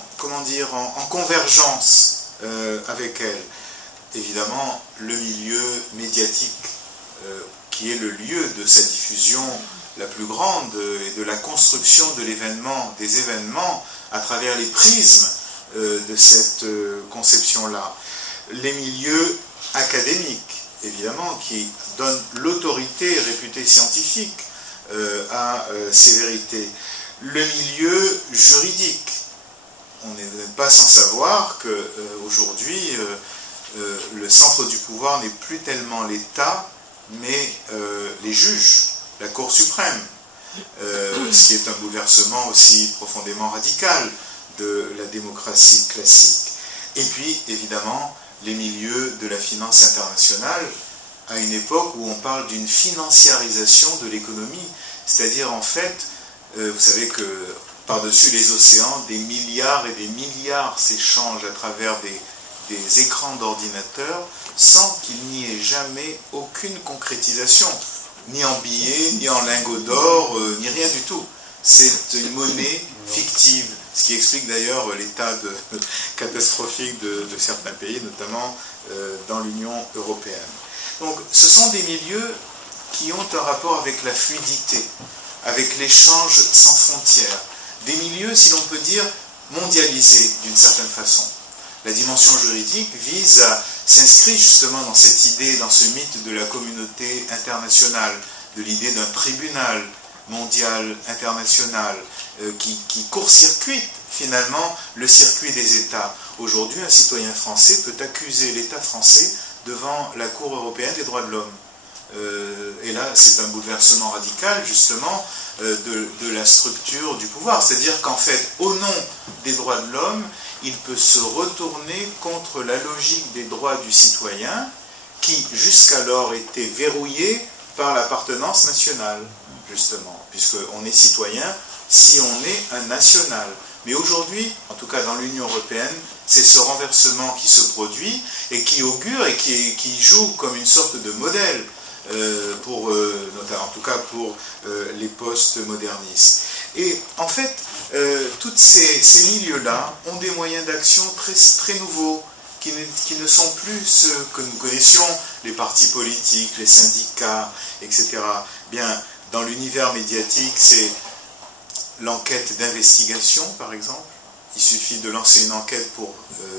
convergence avec elle. Évidemment, le milieu médiatique, qui est le lieu de sa diffusion la plus grande et de la construction de l'événement, des événements à travers les prismes de cette conception-là. Les milieux académiques, évidemment, qui donnent l'autorité réputée scientifique à ces vérités. Le milieu juridique. On n'est pas sans savoir qu'aujourd'hui, le centre du pouvoir n'est plus tellement l'État, mais les juges, la Cour suprême, ce qui est un bouleversement aussi profondément radical de la démocratie classique. Et puis, évidemment, les milieux de la finance internationale, à une époque où on parle d'une financiarisation de l'économie, c'est-à-dire en fait, vous savez que par-dessus les océans, des milliards et des milliards s'échangent à travers des écrans d'ordinateurs sans qu'il n'y ait jamais aucune concrétisation, ni en billets, ni en lingots d'or, ni rien du tout. C'est une monnaie fictive, ce qui explique d'ailleurs l'état catastrophique de certains pays, notamment dans l'Union européenne. Donc ce sont des milieux qui ont un rapport avec la fluidité, avec l'échange sans frontières, des milieux, si l'on peut dire, mondialisés d'une certaine façon. La dimension juridique vise à s'inscrire justement dans cette idée, dans ce mythe de la communauté internationale, de l'idée d'un tribunal mondial, international, qui court-circuite finalement le circuit des États. Aujourd'hui, un citoyen français peut accuser l'État français devant la Cour européenne des droits de l'homme. Et là, c'est un bouleversement radical, justement, de la structure du pouvoir. C'est-à-dire qu'en fait, au nom des droits de l'homme, il peut se retourner contre la logique des droits du citoyen, qui jusqu'alors était verrouillée par l'appartenance nationale, justement, puisqu'on est citoyen si on est un national. Mais aujourd'hui, en tout cas dans l'Union européenne, c'est ce renversement qui se produit et qui augure et qui joue comme une sorte de modèle, en tout cas pour les post-modernistes. Et en fait, tous ces milieux-là ont des moyens d'action très, très nouveaux, qui ne sont plus ceux que nous connaissions, les partis politiques, les syndicats, etc. Bien, dans l'univers médiatique, c'est l'enquête d'investigation, par exemple. Il suffit de lancer une enquête pour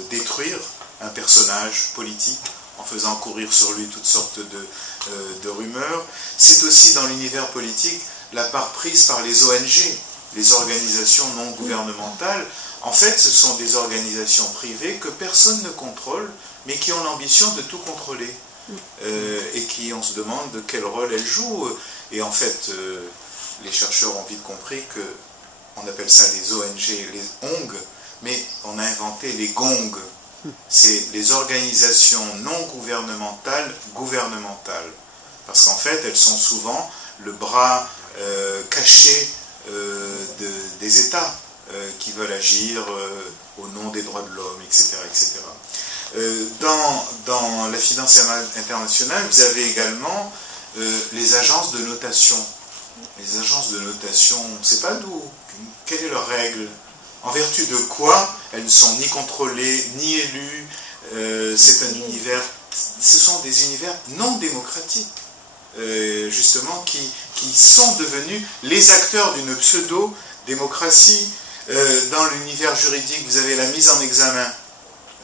détruire un personnage politique en faisant courir sur lui toutes sortes de rumeurs. C'est aussi dans l'univers politique la part prise par les ONG, les organisations non gouvernementales. En fait, ce sont des organisations privées que personne ne contrôle, mais qui ont l'ambition de tout contrôler. Et qui, on se demande de quel rôle elles jouent. Et en fait, les chercheurs ont vite compris que on appelle ça les ONG, les ONG, mais on a inventé les GONG. C'est les organisations non gouvernementales, parce qu'en fait, elles sont souvent le bras caché des États qui veulent agir au nom des droits de l'homme, etc., etc. Dans la finance internationale, vous avez également les agences de notation. Les agences de notation, on ne sait pas d'où. Quelle est leur règle? En vertu de quoi elles ne sont ni contrôlées, ni élues. C'est un univers, ce sont des univers non démocratiques, justement, qui sont devenus les acteurs d'une pseudo-démocratie. Dans l'univers juridique, vous avez la mise en examen.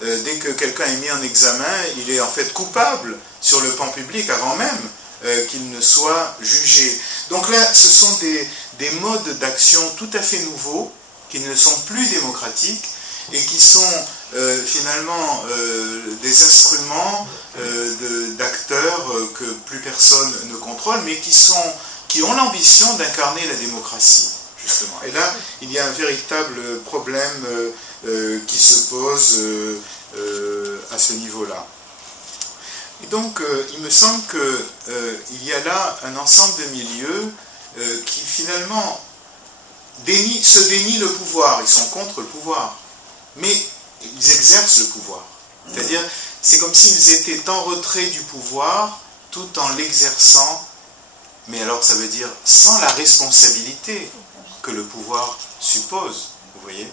Dès que quelqu'un est mis en examen, il est en fait coupable sur le plan public avant même qu'il ne soit jugé. Donc là, ce sont des modes d'action tout à fait nouveaux, qui ne sont plus démocratiques et qui sont finalement des instruments d'acteurs que plus personne ne contrôle, mais qui ont l'ambition d'incarner la démocratie, justement. Et là, il y a un véritable problème qui se pose à ce niveau-là. Et donc, il me semble qu'il y a là un ensemble de milieux qui finalement se dénient le pouvoir. Ils sont contre le pouvoir, mais ils exercent le pouvoir. C'est-à-dire, c'est comme s'ils étaient en retrait du pouvoir tout en l'exerçant, mais alors ça veut dire sans la responsabilité que le pouvoir suppose. Vous voyez ?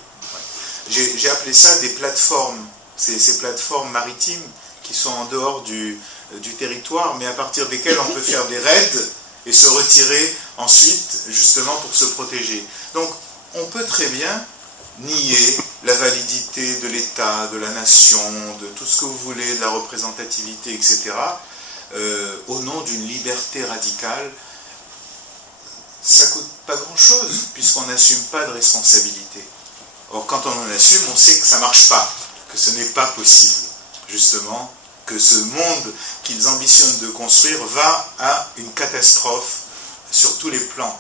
J'ai appelé ça des plateformes, ces plateformes maritimes qui sont en dehors du territoire, mais à partir desquelles on peut faire des raids et se retirer ensuite, justement, pour se protéger. Donc, on peut très bien nier la validité de l'État, de la nation, de tout ce que vous voulez, de la représentativité, etc., au nom d'une liberté radicale. Ça ne coûte pas grand-chose, puisqu'on n'assume pas de responsabilité. Or, quand on en assume, on sait que ça ne marche pas, que ce n'est pas possible, justement, que ce monde qu'ils ambitionnent de construire va à une catastrophe sur tous les plans.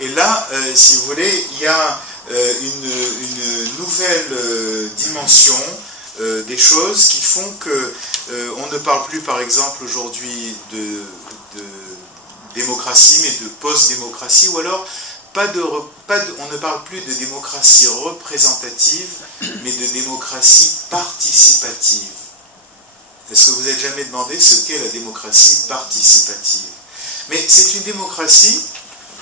Et là, si vous voulez, il y a une nouvelle dimension des choses qui font que on ne parle plus, par exemple, aujourd'hui de démocratie, mais de post-démocratie, ou alors on ne parle plus de démocratie représentative, mais de démocratie participative. Est-ce que vous vous êtes jamais demandé ce qu'est la démocratie participative? Mais c'est une démocratie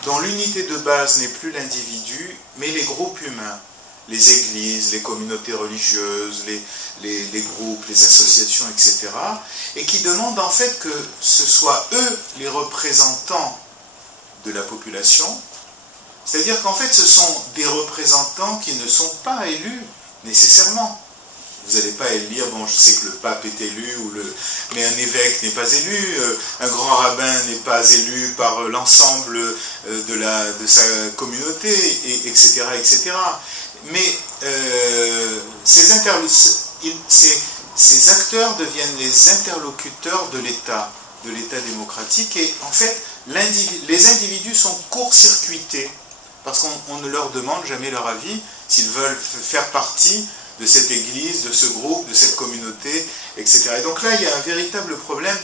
dont l'unité de base n'est plus l'individu, mais les groupes humains, les églises, les communautés religieuses, les groupes, les associations, etc., et qui demandent en fait que ce soit eux les représentants de la population. C'est-à-dire qu'en fait, ce sont des représentants qui ne sont pas élus nécessairement. Vous n'allez pas élire, bon, je sais que le pape est élu, mais un évêque n'est pas élu, un grand rabbin n'est pas élu par l'ensemble de sa communauté, etc., etc. Mais ces acteurs deviennent les interlocuteurs de l'État démocratique, et en fait, les individus sont court-circuités, parce qu'on ne leur demande jamais leur avis, s'ils veulent faire partie de cette église, de ce groupe, de cette communauté, etc. Et donc là, il y a un véritable problème.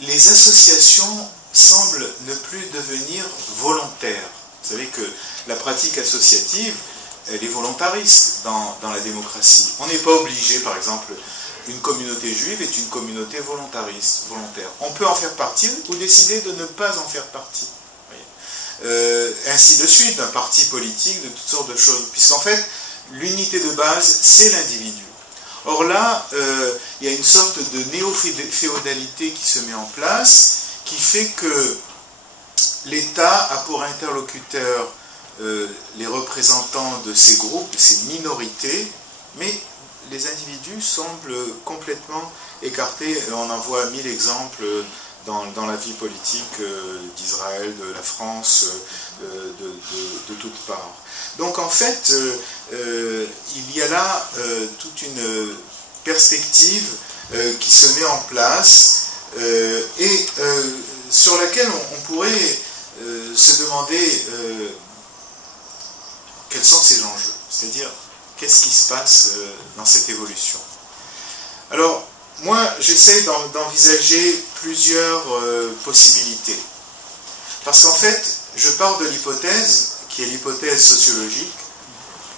Les associations semblent ne plus devenir volontaires. Vous savez que la pratique associative, elle est volontariste dans la démocratie. On n'est pas obligé, par exemple, une communauté juive est une communauté volontariste, volontaire. On peut en faire partie ou décider de ne pas en faire partie. Ainsi de suite, un parti politique, de toutes sortes de choses. Puisqu'en fait, l'unité de base, c'est l'individu. Or là, il y a une sorte de néo-féodalité qui se met en place, qui fait que l'État a pour interlocuteur les représentants de ces groupes, de ces minorités, mais les individus semblent complètement écartés. On en voit 1000 exemples dans la vie politique d'Israël, de la France, de toutes parts. Donc en fait, il y a là toute une perspective qui se met en place et sur laquelle on pourrait se demander quels sont ces enjeux, c'est-à-dire qu'est-ce qui se passe dans cette évolution. Alors, moi, j'essaie d'envisager plusieurs possibilités. Parce qu'en fait, je pars de l'hypothèse, qui est l'hypothèse sociologique,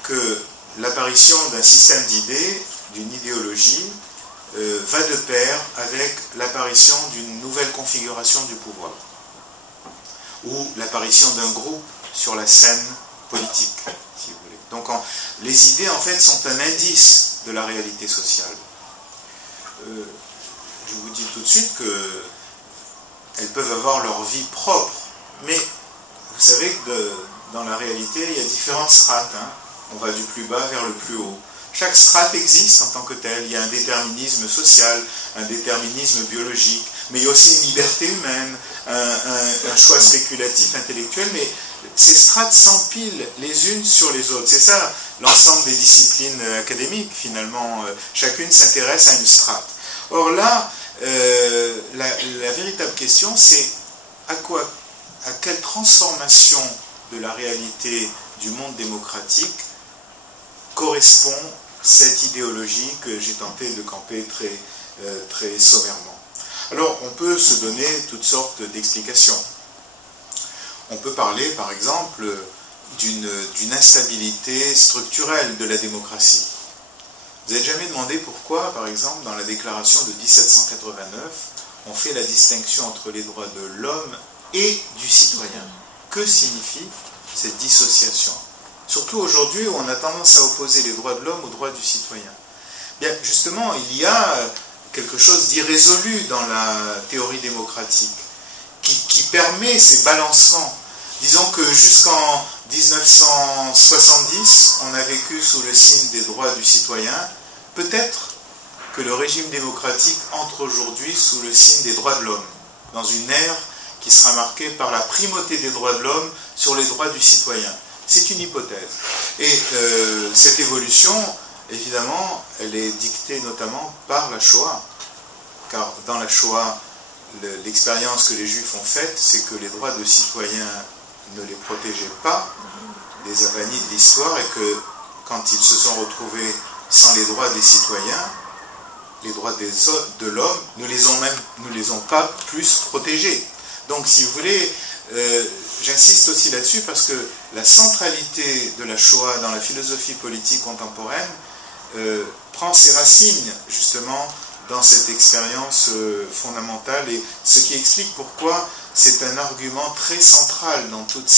que l'apparition d'un système d'idées, d'une idéologie, va de pair avec l'apparition d'une nouvelle configuration du pouvoir, ou l'apparition d'un groupe sur la scène politique, si vous voulez. Donc, les idées, en fait, sont un indice de la réalité sociale. Je vous dis tout de suite qu'elles peuvent avoir leur vie propre, mais vous savez que dans la réalité, il y a différentes strates. On va du plus bas vers le plus haut. Chaque strate existe en tant que telle. Il y a un déterminisme social, un déterminisme biologique, mais il y a aussi une liberté humaine, un choix spéculatif intellectuel, mais ces strates s'empilent les unes sur les autres. C'est ça l'ensemble des disciplines académiques, finalement. Chacune s'intéresse à une strate. Or là, la véritable question, c'est à quelle transformation de la réalité du monde démocratique correspond cette idéologie que j'ai tenté de camper très sommairement. Alors, on peut se donner toutes sortes d'explications. On peut parler, par exemple, d'une instabilité structurelle de la démocratie. Vous n'avez jamais demandé pourquoi, par exemple, dans la déclaration de 1789, on fait la distinction entre les droits de l'homme et du citoyen. Que signifie cette dissociation? Surtout aujourd'hui où on a tendance à opposer les droits de l'homme aux droits du citoyen. Bien, justement, il y a quelque chose d'irrésolu dans la théorie démocratique qui permet ces balancements. Disons que jusqu'en 1970, on a vécu sous le signe des droits du citoyen. Peut-être que le régime démocratique entre aujourd'hui sous le signe des droits de l'homme, dans une ère qui sera marquée par la primauté des droits de l'homme sur les droits du citoyen. C'est une hypothèse. Et cette évolution, évidemment, elle est dictée notamment par la Shoah. Car dans la Shoah, l'expérience que les Juifs ont faite, c'est que les droits de citoyens ne les protégeaient pas des avanies de l'histoire, et que quand ils se sont retrouvés sans les droits des citoyens, les droits de l'homme ne les ont pas plus protégés. Donc, si vous voulez, j'insiste aussi là-dessus parce que la centralité de la Shoah dans la philosophie politique contemporaine prend ses racines justement dans cette expérience fondamentale, et ce qui explique pourquoi c'est un argument très central dans toute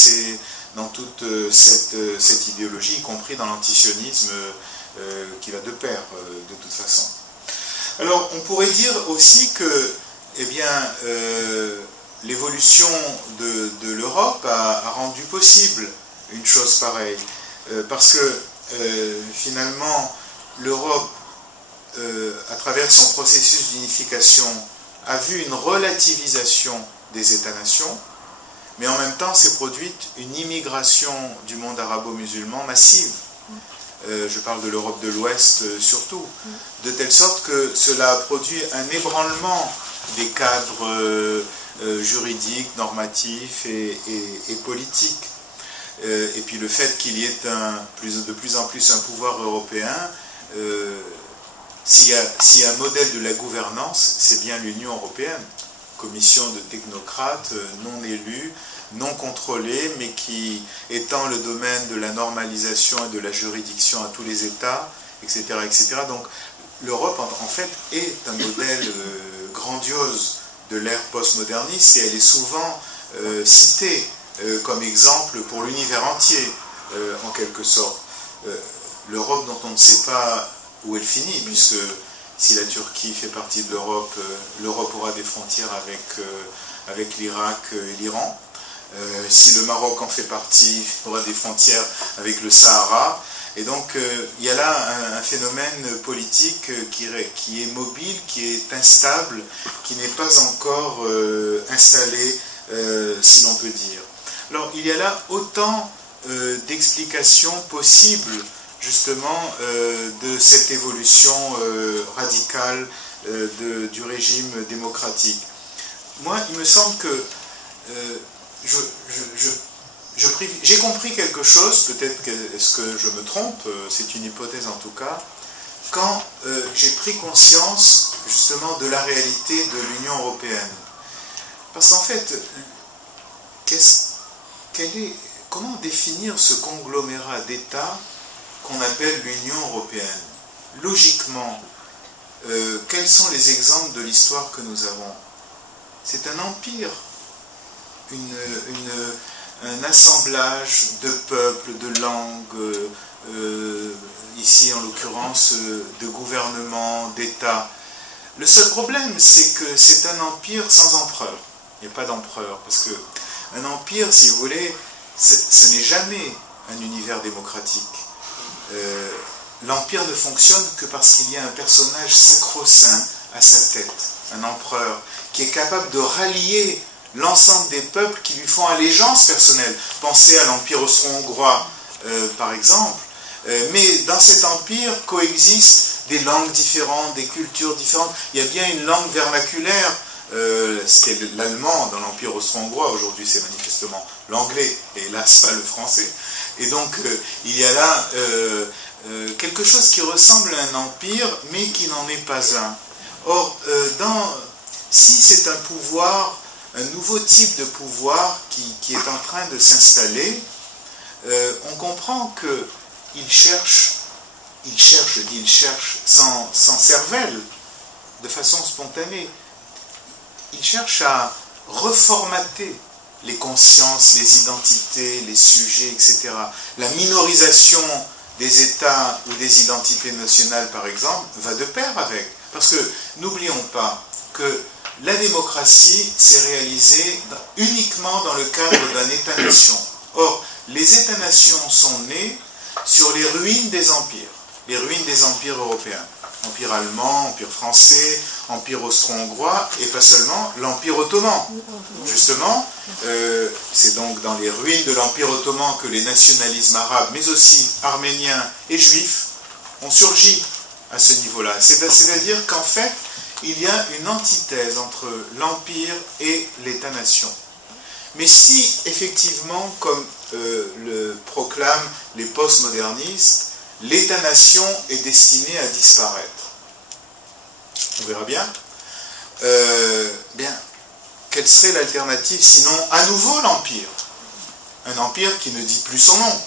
cette idéologie, y compris dans l'antisionisme qui va de pair de toute façon. Alors on pourrait dire aussi que l'évolution de l'Europe a rendu possible une chose pareille, parce que finalement l'Europe, à travers son processus d'unification, a vu une relativisation des États-nations, mais en même temps s'est produite une immigration du monde arabo-musulman massive. je parle de l'Europe de l'Ouest surtout, de telle sorte que cela a produit un ébranlement des cadres juridiques, normatifs et politiques. Et puis le fait qu'il y ait de plus en plus un pouvoir européen, s'il y a un modèle de la gouvernance, c'est bien l'Union européenne. Commission de technocrates non élus, non contrôlés, mais qui étend le domaine de la normalisation et de la juridiction à tous les États, etc. etc. Donc l'Europe, en fait, est un modèle grandiose de l'ère postmoderniste, et elle est souvent citée comme exemple pour l'univers entier, en quelque sorte. L'Europe dont on ne sait pas où elle finit, puisque si la Turquie fait partie de l'Europe, l'Europe aura des frontières avec l'Irak et l'Iran. Si le Maroc en fait partie, il aura des frontières avec le Sahara. Et donc, il y a là un phénomène politique qui est mobile, qui est instable, qui n'est pas encore installé, si l'on peut dire. Alors, il y a là autant d'explications possibles, justement, de cette évolution radicale du régime démocratique. Moi, il me semble que j'ai compris quelque chose, peut-être est-ce que je me trompe, c'est une hypothèse en tout cas, quand j'ai pris conscience justement de la réalité de l'Union européenne. Parce qu'en fait, comment définir ce conglomérat d'États qu'on appelle l'Union européenne? Logiquement, quels sont les exemples de l'histoire que nous avons? C'est un empire, un assemblage de peuples, de langues, ici en l'occurrence de gouvernements, d'États. Le seul problème, c'est que c'est un empire sans empereur. Il n'y a pas d'empereur, parce qu'un empire, si vous voulez, ce n'est jamais un univers démocratique. L'empire ne fonctionne que parce qu'il y a un personnage sacro-saint à sa tête, un empereur, qui est capable de rallier l'ensemble des peuples qui lui font allégeance personnelle. Pensez à l'Empire austro-hongrois, par exemple. Mais dans cet empire coexistent des langues différentes, des cultures différentes. Il y a bien une langue vernaculaire, c'était l'allemand dans l'Empire austro-hongrois. Aujourd'hui, c'est manifestement l'anglais, et hélas pas le français. Et donc, il y a là quelque chose qui ressemble à un empire, mais qui n'en est pas un. Or, si c'est un pouvoir, un nouveau type de pouvoir qui est en train de s'installer, on comprend qu'il cherche sans cervelle, de façon spontanée. Il cherche à reformater les consciences, les identités, les sujets, etc. La minorisation des États ou des identités nationales, par exemple, va de pair avec. Parce que n'oublions pas que la démocratie s'est réalisée uniquement dans le cadre d'un État-nation. Or, les États-nations sont nés sur les ruines des empires européens. Empire allemand, empire français, empire austro-hongrois, et pas seulement l'empire ottoman. Justement, c'est donc dans les ruines de l'empire ottoman que les nationalismes arabes, mais aussi arméniens et juifs, ont surgi à ce niveau-là. C'est-à-dire qu'en fait, il y a une antithèse entre l'empire et l'État-nation. Mais si, effectivement, comme le proclament les postmodernistes, l'État-nation est destiné à disparaître, on verra bien, quelle serait l'alternative sinon à nouveau l'empire? Un empire qui ne dit plus son nom,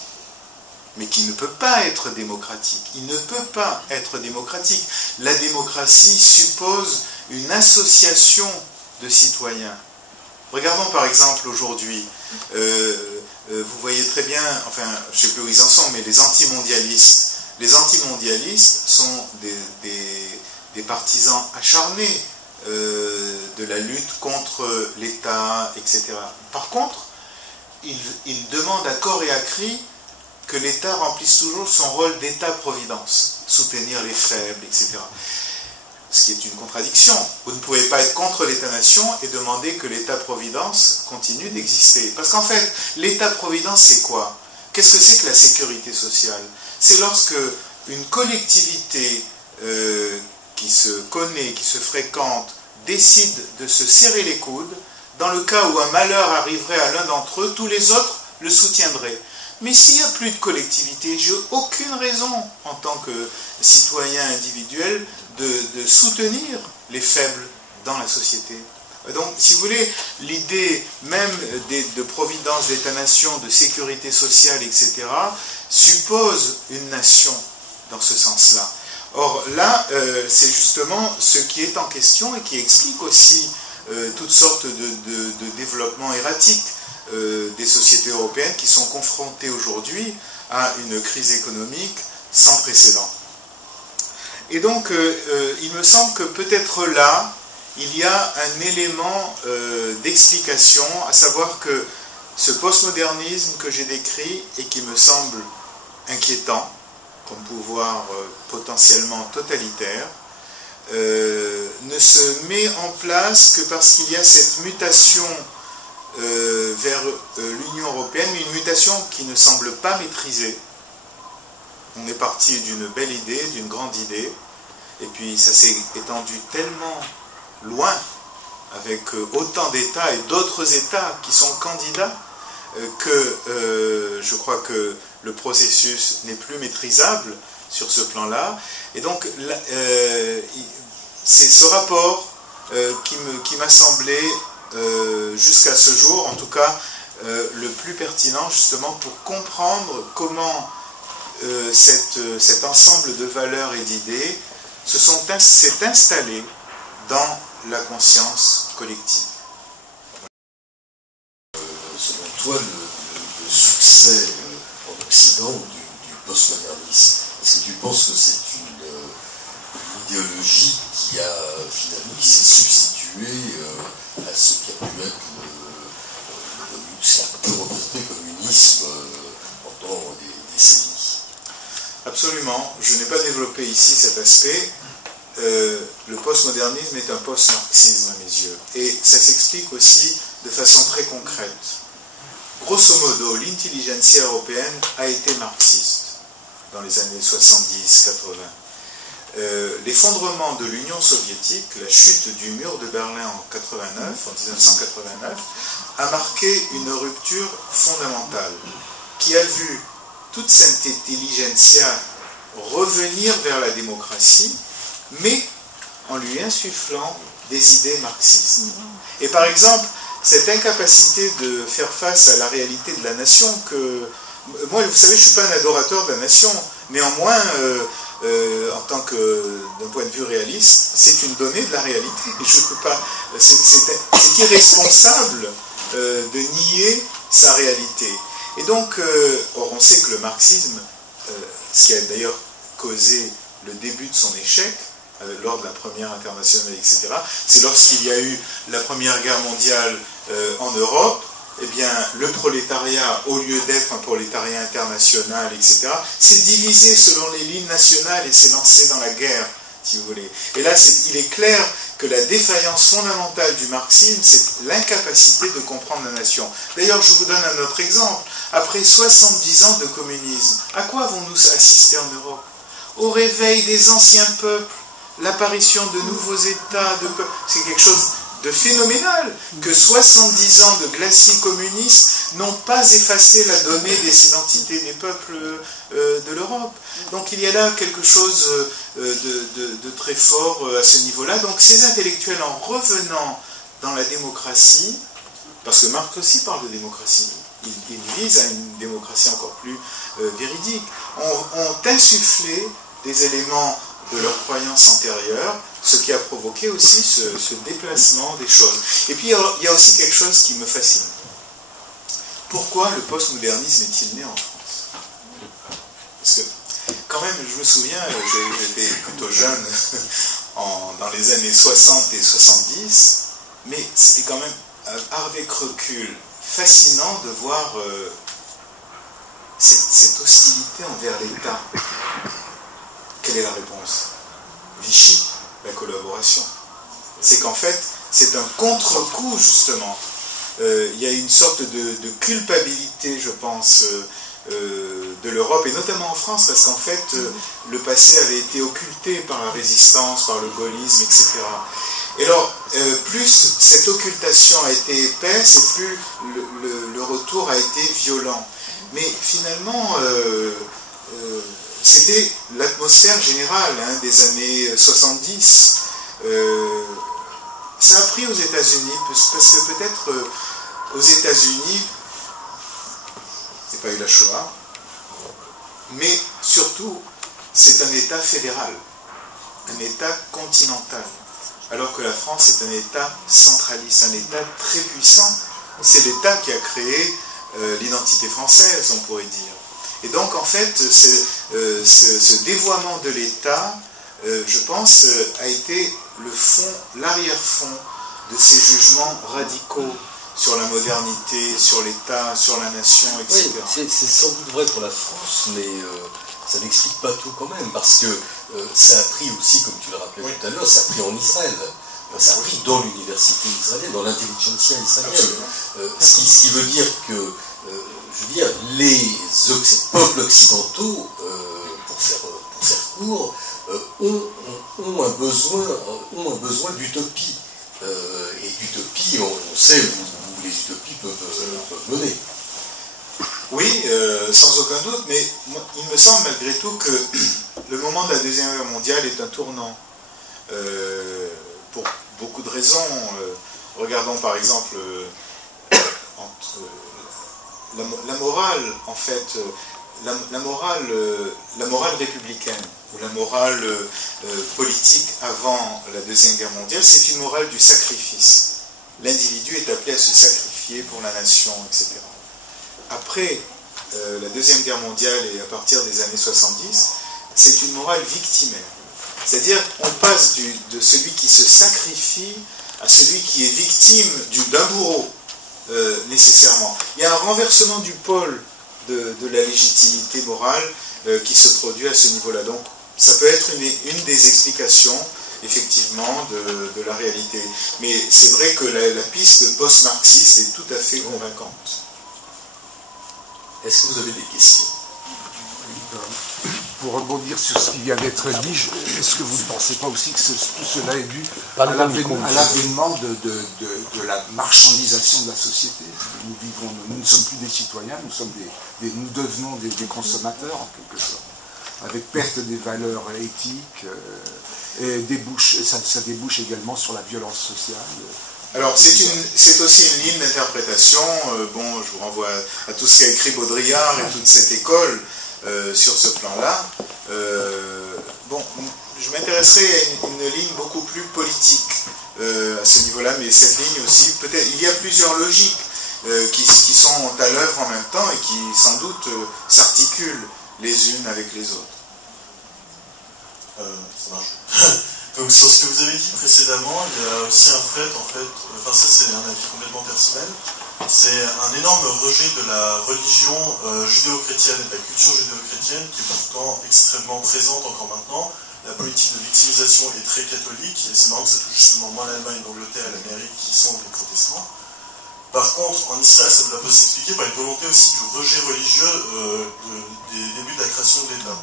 mais qui ne peut pas être démocratique. Il ne peut pas être démocratique. La démocratie suppose une association de citoyens. Regardons par exemple aujourd'hui, vous voyez très bien, enfin je ne sais plus où ils en sont, mais les antimondialistes. Les antimondialistes sont des partisans acharnés de la lutte contre l'État, etc. Par contre, ils demandent à corps et à cri que l'État remplisse toujours son rôle d'État-providence, soutenir les faibles, etc. Ce qui est une contradiction. Vous ne pouvez pas être contre l'État-nation et demander que l'État-providence continue d'exister. Parce qu'en fait, l'État-providence, c'est quoi? Qu'est-ce que c'est que la sécurité sociale? C'est lorsque une collectivité qui se connaît, qui se fréquente, décide de se serrer les coudes. Dans le cas où un malheur arriverait à l'un d'entre eux, tous les autres le soutiendraient. Mais s'il n'y a plus de collectivité, j'ai aucune raison, en tant que citoyen individuel, de soutenir les faibles dans la société. Donc, si vous voulez, l'idée même de providence d'État-nation, de sécurité sociale, etc., suppose une nation dans ce sens-là. Or, là, c'est justement ce qui est en question et qui explique aussi toutes sortes de développements erratiques des sociétés européennes qui sont confrontées aujourd'hui à une crise économique sans précédent. Et donc, il me semble que peut-être là, il y a un élément d'explication, à savoir que ce postmodernisme que j'ai décrit et qui me semble inquiétant, comme pouvoir potentiellement totalitaire, ne se met en place que parce qu'il y a cette mutation vers l'Union européenne, une mutation qui ne semble pas maîtrisée. On est parti d'une belle idée, d'une grande idée, et puis ça s'est étendu tellement loin, avec autant d'États et d'autres États qui sont candidats, que je crois que le processus n'est plus maîtrisable sur ce plan-là. Et donc, c'est ce rapport qui m'a semblé, jusqu'à ce jour, en tout cas, le plus pertinent, justement, pour comprendre comment cet ensemble de valeurs et d'idées s'est installé dans la conscience collective. Selon toi, le succès en Occident du postmodernisme, est-ce que tu penses que c'est une idéologie qui s'est substituée à ce qui a pu être ce qui a pu représenter le communisme pendant des décennies? Absolument. Je n'ai pas développé ici cet aspect. Le postmodernisme est un post-marxisme à mes yeux. Et ça s'explique aussi de façon très concrète. Grosso modo, l'intelligentsia européenne a été marxiste dans les années 70-80. L'effondrement de l'Union soviétique, la chute du mur de Berlin en 1989, a marqué une rupture fondamentale qui a vu toute cette intelligentsia revenir vers la démocratie, mais en lui insufflant des idées marxistes. Et par exemple, cette incapacité de faire face à la réalité de la nation que... Moi, vous savez, je ne suis pas un adorateur de la nation, néanmoins, en tant que d'un point de vue réaliste, c'est une donnée de la réalité. Je peux pas... C'est irresponsable de nier sa réalité. Et donc, or on sait que le marxisme, ce qui a d'ailleurs causé le début de son échec, lors de la première internationale, etc., c'est lorsqu'il y a eu la Première Guerre mondiale en Europe, eh bien, le prolétariat, au lieu d'être un prolétariat international, etc., s'est divisé selon les lignes nationales et s'est lancé dans la guerre, si vous voulez. Et là, il est clair que la défaillance fondamentale du marxisme, c'est l'incapacité de comprendre la nation. D'ailleurs, je vous donne un autre exemple. Après 70 ans de communisme, à quoi avons-nous assisté en Europe? Au réveil des anciens peuples, l'apparition de nouveaux États, c'est quelque chose de phénoménal, que 70 ans de glacis communistes n'ont pas effacé la donnée des identités des peuples de l'Europe. Donc il y a là quelque chose de très fort à ce niveau-là. Donc ces intellectuels, en revenant dans la démocratie, parce que Marx aussi parle de démocratie, il vise à une démocratie encore plus véridique, ont insufflé des éléments de leurs croyances antérieures, ce qui a provoqué aussi ce déplacement des choses. Et puis il y a aussi quelque chose qui me fascine. Pourquoi le postmodernisme est-il né en France? Parce que, quand même, je me souviens, j'étais plutôt jeune dans les années 60 et 70, mais c'était quand même, avec recul, fascinant de voir cette hostilité envers l'État. Quelle est la réponse? Vichy, la collaboration. C'est qu'en fait, c'est un contre-coup, justement. Il y a une sorte de culpabilité, je pense, de l'Europe, et notamment en France, parce qu'en fait, le passé avait été occulté par la résistance, par le gaullisme, etc. Et alors, plus cette occultation a été épaisse, et plus le retour a été violent. Mais finalement, c'était l'atmosphère générale des années 70. Ça a pris aux États-Unis, parce que peut-être aux États-Unis, il n'y a pas eu la Shoah, mais surtout, c'est un État fédéral, un État continental, alors que la France est un État centraliste, un État très puissant. C'est l'État qui a créé l'identité française, on pourrait dire. Et donc, en fait, ce dévoiement de l'État, je pense, a été le fond, l'arrière-fond de ces jugements radicaux sur la modernité, sur l'État, sur la nation, etc. Oui, c'est sans doute vrai pour la France, mais ça n'explique pas tout quand même, parce que ça a pris aussi, comme tu le rappelais tout à l'heure, ça a pris en Israël. Ça a pris dans l'université israélienne, dans l'intelligentsia israélienne. Ce qui veut dire que, les peuples occidentaux, pour faire court, ont un besoin d'utopie. Et d'utopie, on sait où les utopies peuvent mener. Oui, sans aucun doute, mais il me semble malgré tout que le moment de la Deuxième Guerre mondiale est un tournant. Pour beaucoup de raisons. Regardons par exemple entre la morale, en fait, la morale républicaine, ou la morale politique avant la Deuxième Guerre mondiale, c'est une morale du sacrifice. L'individu est appelé à se sacrifier pour la nation, etc. Après la Deuxième Guerre mondiale et à partir des années 70, c'est une morale victimaire. C'est-à-dire, on passe de celui qui se sacrifie à celui qui est victime d'un bourreau, nécessairement. Il y a un renversement du pôle de la légitimité morale qui se produit à ce niveau-là. Donc, ça peut être une des explications, effectivement, de la réalité. Mais c'est vrai que la piste post-marxiste est tout à fait convaincante. Est-ce que vous avez des questions? Pour rebondir sur ce qui vient d'être dit, est-ce que vous ne pensez pas aussi que tout cela est dû à l'avènement de la marchandisation de la société? Nous ne sommes plus des citoyens, nous devenons des consommateurs en quelque sorte, avec perte des valeurs éthiques, et ça débouche également sur la violence sociale. Alors, c'est aussi une ligne d'interprétation. Bon, je vous renvoie à tout ce qu'a écrit Baudrillard et toute cette école sur ce plan-là. Bon, je m'intéresserai à une ligne beaucoup plus politique à ce niveau-là, mais cette ligne aussi, peut-être, il y a plusieurs logiques qui sont à l'œuvre en même temps et qui, sans doute, s'articulent les unes avec les autres. Ça marche. Donc sur ce que vous avez dit précédemment, il y a aussi un fait, enfin ça c'est un avis complètement personnel, c'est un énorme rejet de la religion judéo-chrétienne et de la culture judéo-chrétienne qui est pourtant extrêmement présente encore maintenant. La politique de victimisation est très catholique, et c'est marrant que ça touche justement moins l'Allemagne, l'Angleterre et l'Amérique qui sont des protestants. Par contre, en Israël, ça doit s'expliquer par une volonté aussi du rejet religieux des débuts de la création de l'État.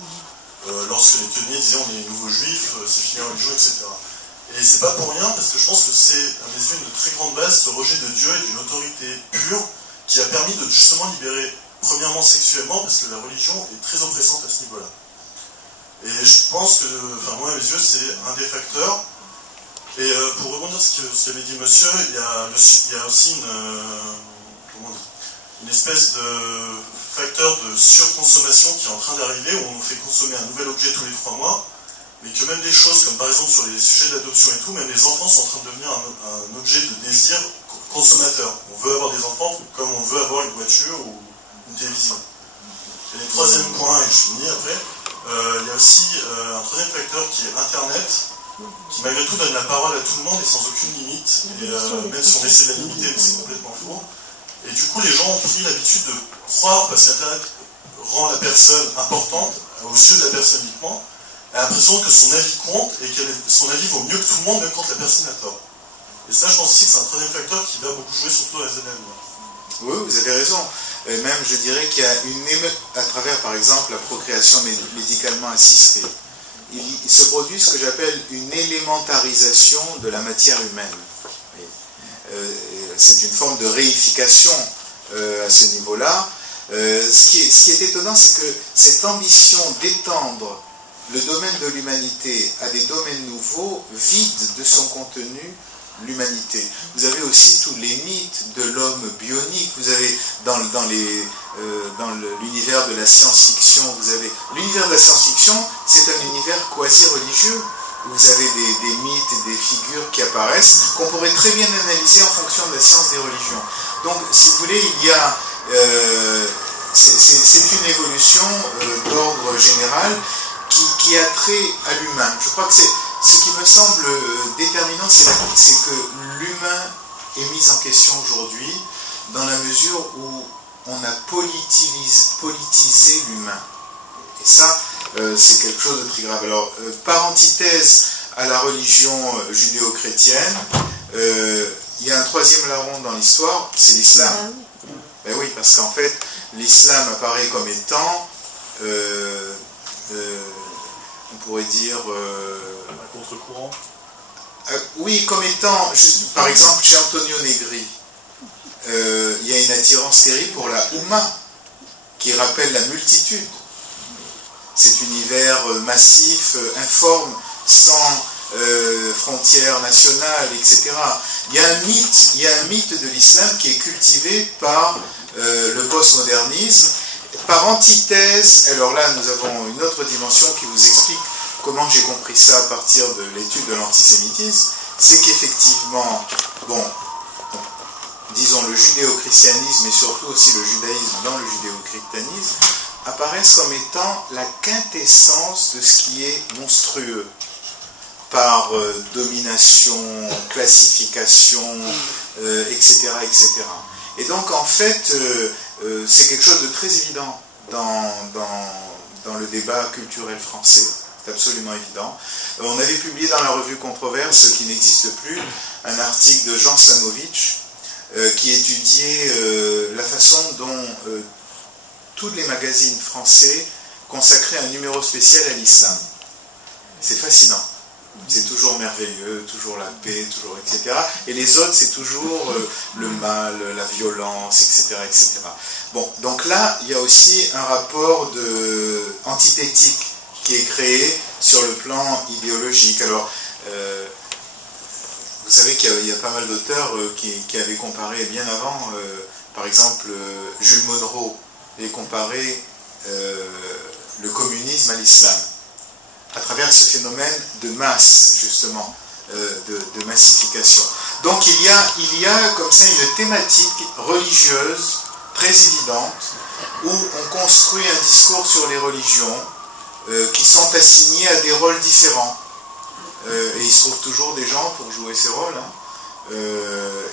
Lorsque les pionniers disaient on est les nouveaux juifs, c'est fini la religion, etc. Et c'est pas pour rien, parce que je pense que c'est à mes yeux une très grande base, ce rejet de Dieu et d'une autorité pure, qui a permis de justement libérer, premièrement sexuellement, parce que la religion est très oppressante à ce niveau-là. Et je pense que, enfin moi à mes yeux, c'est un des facteurs. Et pour rebondir sur ce qu'avait dit monsieur, il y a aussi une espèce de facteur de surconsommation qui est en train d'arriver, où on nous fait consommer un nouvel objet tous les 3 mois, mais que même des choses comme par exemple sur les sujets d'adoption et tout, même les enfants sont en train de devenir un objet de désir consommateur. On veut avoir des enfants comme on veut avoir une voiture ou une télévision. Et le troisième point, et je finis après, il y a aussi un troisième facteur qui est Internet, qui malgré tout donne la parole à tout le monde et sans aucune limite, et même si on essaie de la limiter, mais c'est complètement faux. Et du coup, les gens ont pris l'habitude de croire, parce qu'Internet rend la personne importante, aux yeux de la personne uniquement, a l'impression que son avis compte et que son avis vaut mieux que tout le monde, même quand la personne a tort. Et ça, je pense aussi que c'est un troisième facteur qui va beaucoup jouer, surtout dans les années à venir. Oui, vous avez raison. même je dirais qu'il y a à travers par exemple la procréation médicalement assistée, il se produit ce que j'appelle une élémentarisation de la matière humaine. C'est une forme de réification à ce niveau-là. Ce qui est étonnant, c'est que cette ambition d'étendre le domaine de l'humanité à des domaines nouveaux vide de son contenu l'humanité. Vous avez aussi tous les mythes de l'homme bionique. Vous avez dans l'univers de la science-fiction, l'univers de la science-fiction, c'est un univers quasi-religieux. Vous avez des mythes et des figures qui apparaissent qu'on pourrait très bien analyser en fonction de la science des religions. Donc, si vous voulez, il y a c'est une évolution d'ordre général qui a trait à l'humain. Je crois que ce qui me semble déterminant, c'est que l'humain est mis en question aujourd'hui dans la mesure où on a politisé l'humain. Et ça, c'est quelque chose de très grave. Alors, par antithèse à la religion judéo-chrétienne, il y a un troisième larron dans l'histoire, c'est l'islam. Ben oui, parce qu'en fait, l'islam apparaît comme étant, on pourrait dire... un contre-courant. Oui, comme étant, par exemple, chez Antonio Negri, il y a une attirance terrible pour la Oumma, qui rappelle la multitude. Cet univers massif, informe, sans frontières nationales, etc. Il y a un mythe de l'islam qui est cultivé par le postmodernisme, par antithèse. Alors là, nous avons une autre dimension qui vous explique comment j'ai compris ça à partir de l'étude de l'antisémitisme. C'est qu'effectivement, bon, disons le judéo-christianisme et surtout aussi le judaïsme dans le judéo-christianisme apparaissent comme étant la quintessence de ce qui est monstrueux, par domination, classification, etc., etc. Et donc, en fait, c'est quelque chose de très évident dans le débat culturel français. C'est absolument évident. On avait publié dans la revue Controverse, qui n'existe plus, un article de Jean Samovitch qui étudiait la façon dont tous les magazines français consacraient un numéro spécial à l'islam. C'est fascinant. C'est toujours merveilleux, toujours la paix, toujours etc. Et les autres, c'est toujours le mal, la violence, etc., etc. Bon, donc là, il y a aussi un rapport antithétique qui est créé sur le plan idéologique. Alors, vous savez qu'il y a pas mal d'auteurs qui avaient comparé bien avant, par exemple, Jules Monroe, avait comparé le communisme à l'islam, à travers ce phénomène de masse, justement, de massification. Donc il y a comme ça une thématique religieuse très évidente, où on construit un discours sur les religions qui sont assignés à des rôles différents. Et il se trouve toujours des gens pour jouer ces rôles. Hein.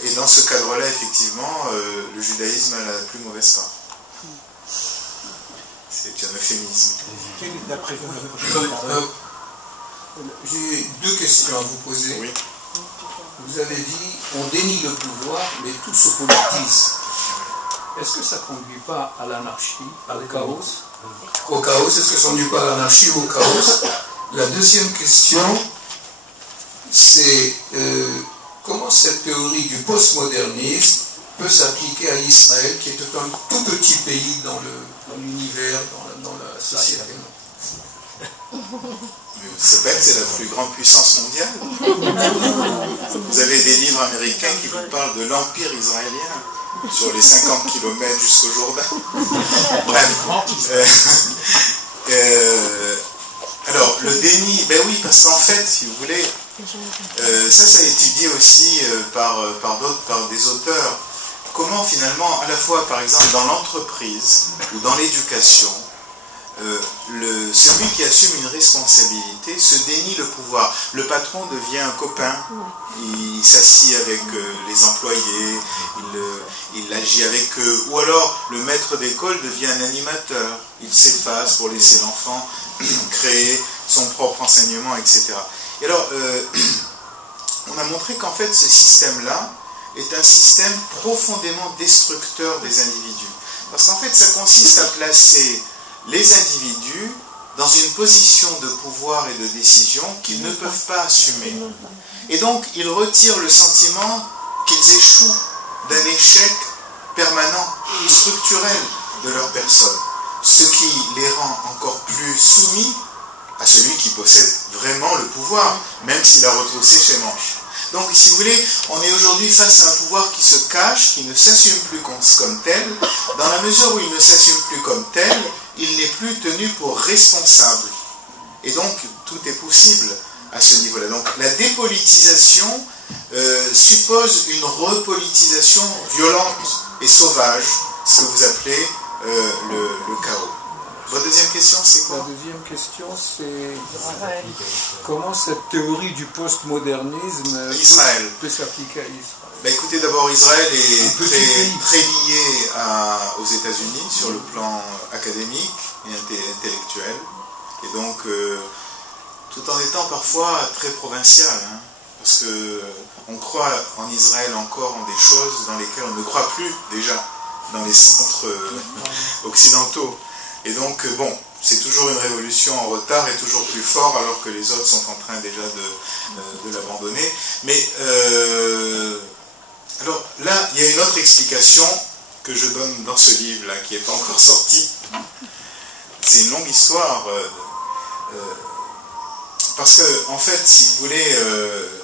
Et dans ce cadre-là, effectivement, le judaïsme a la plus mauvaise part. C'est un euphémisme. J'ai deux questions à vous poser. Oui. Vous avez dit, on dénie le pouvoir, mais tout se politise. Est-ce que ça ne conduit pas à l'anarchie, au chaos? Au chaos, est-ce que ça ne conduit pas à l'anarchie ou au chaos? La deuxième question, c'est comment cette théorie du postmodernisme peut s'appliquer à Israël, qui est un tout petit pays dans l'univers, dans la société. Mais vous savez que c'est la plus grande puissance mondiale. Vous avez des livres américains qui vous parlent de l'empire israélien sur les 50 km jusqu'au Jourdain. Bref. Alors, le déni, ben oui, parce qu'en fait, si vous voulez, ça a étudié aussi par des auteurs. Comment finalement, à la fois par exemple dans l'entreprise ou dans l'éducation, celui qui assume une responsabilité se dénie le pouvoir. Le patron devient un copain, il s'assied avec les employés, il agit avec eux. Ou alors le maître d'école devient un animateur, il s'efface pour laisser l'enfant créer son propre enseignement, etc. Et alors, on a montré qu'en fait ce système-là est un système profondément destructeur des individus. Parce qu'en fait, ça consiste à placer les individus dans une position de pouvoir et de décision qu'ils ne peuvent pas assumer. Et donc, ils retirent le sentiment qu'ils échouent d'un échec permanent, structurel de leur personne, ce qui les rend encore plus soumis à celui qui possède vraiment le pouvoir, même s'il a retroussé ses manches. Donc, si vous voulez, on est aujourd'hui face à un pouvoir qui se cache, qui ne s'assume plus comme tel. Dans la mesure où il ne s'assume plus comme tel, il n'est plus tenu pour responsable. Et donc, tout est possible à ce niveau-là. Donc, la dépolitisation suppose une repolitisation violente et sauvage, ce que vous appelez le chaos. Votre deuxième question, c'est quoi? La deuxième question, c'est comment cette théorie du postmodernisme peut s'appliquer à Israël? Ben écoutez, d'abord, Israël est très lié aux États-Unis sur le plan académique et intellectuel. Et donc, tout en étant parfois très provincial, hein, parce qu'on croit en Israël encore en des choses dans lesquelles on ne croit plus déjà dans les centres occidentaux. Et donc, bon, c'est toujours une révolution en retard et toujours plus fort, alors que les autres sont en train déjà de l'abandonner. Mais, alors là, il y a une autre explication que je donne dans ce livre-là, qui n'est pas encore sorti. C'est une longue histoire, parce que, en fait, si vous voulez,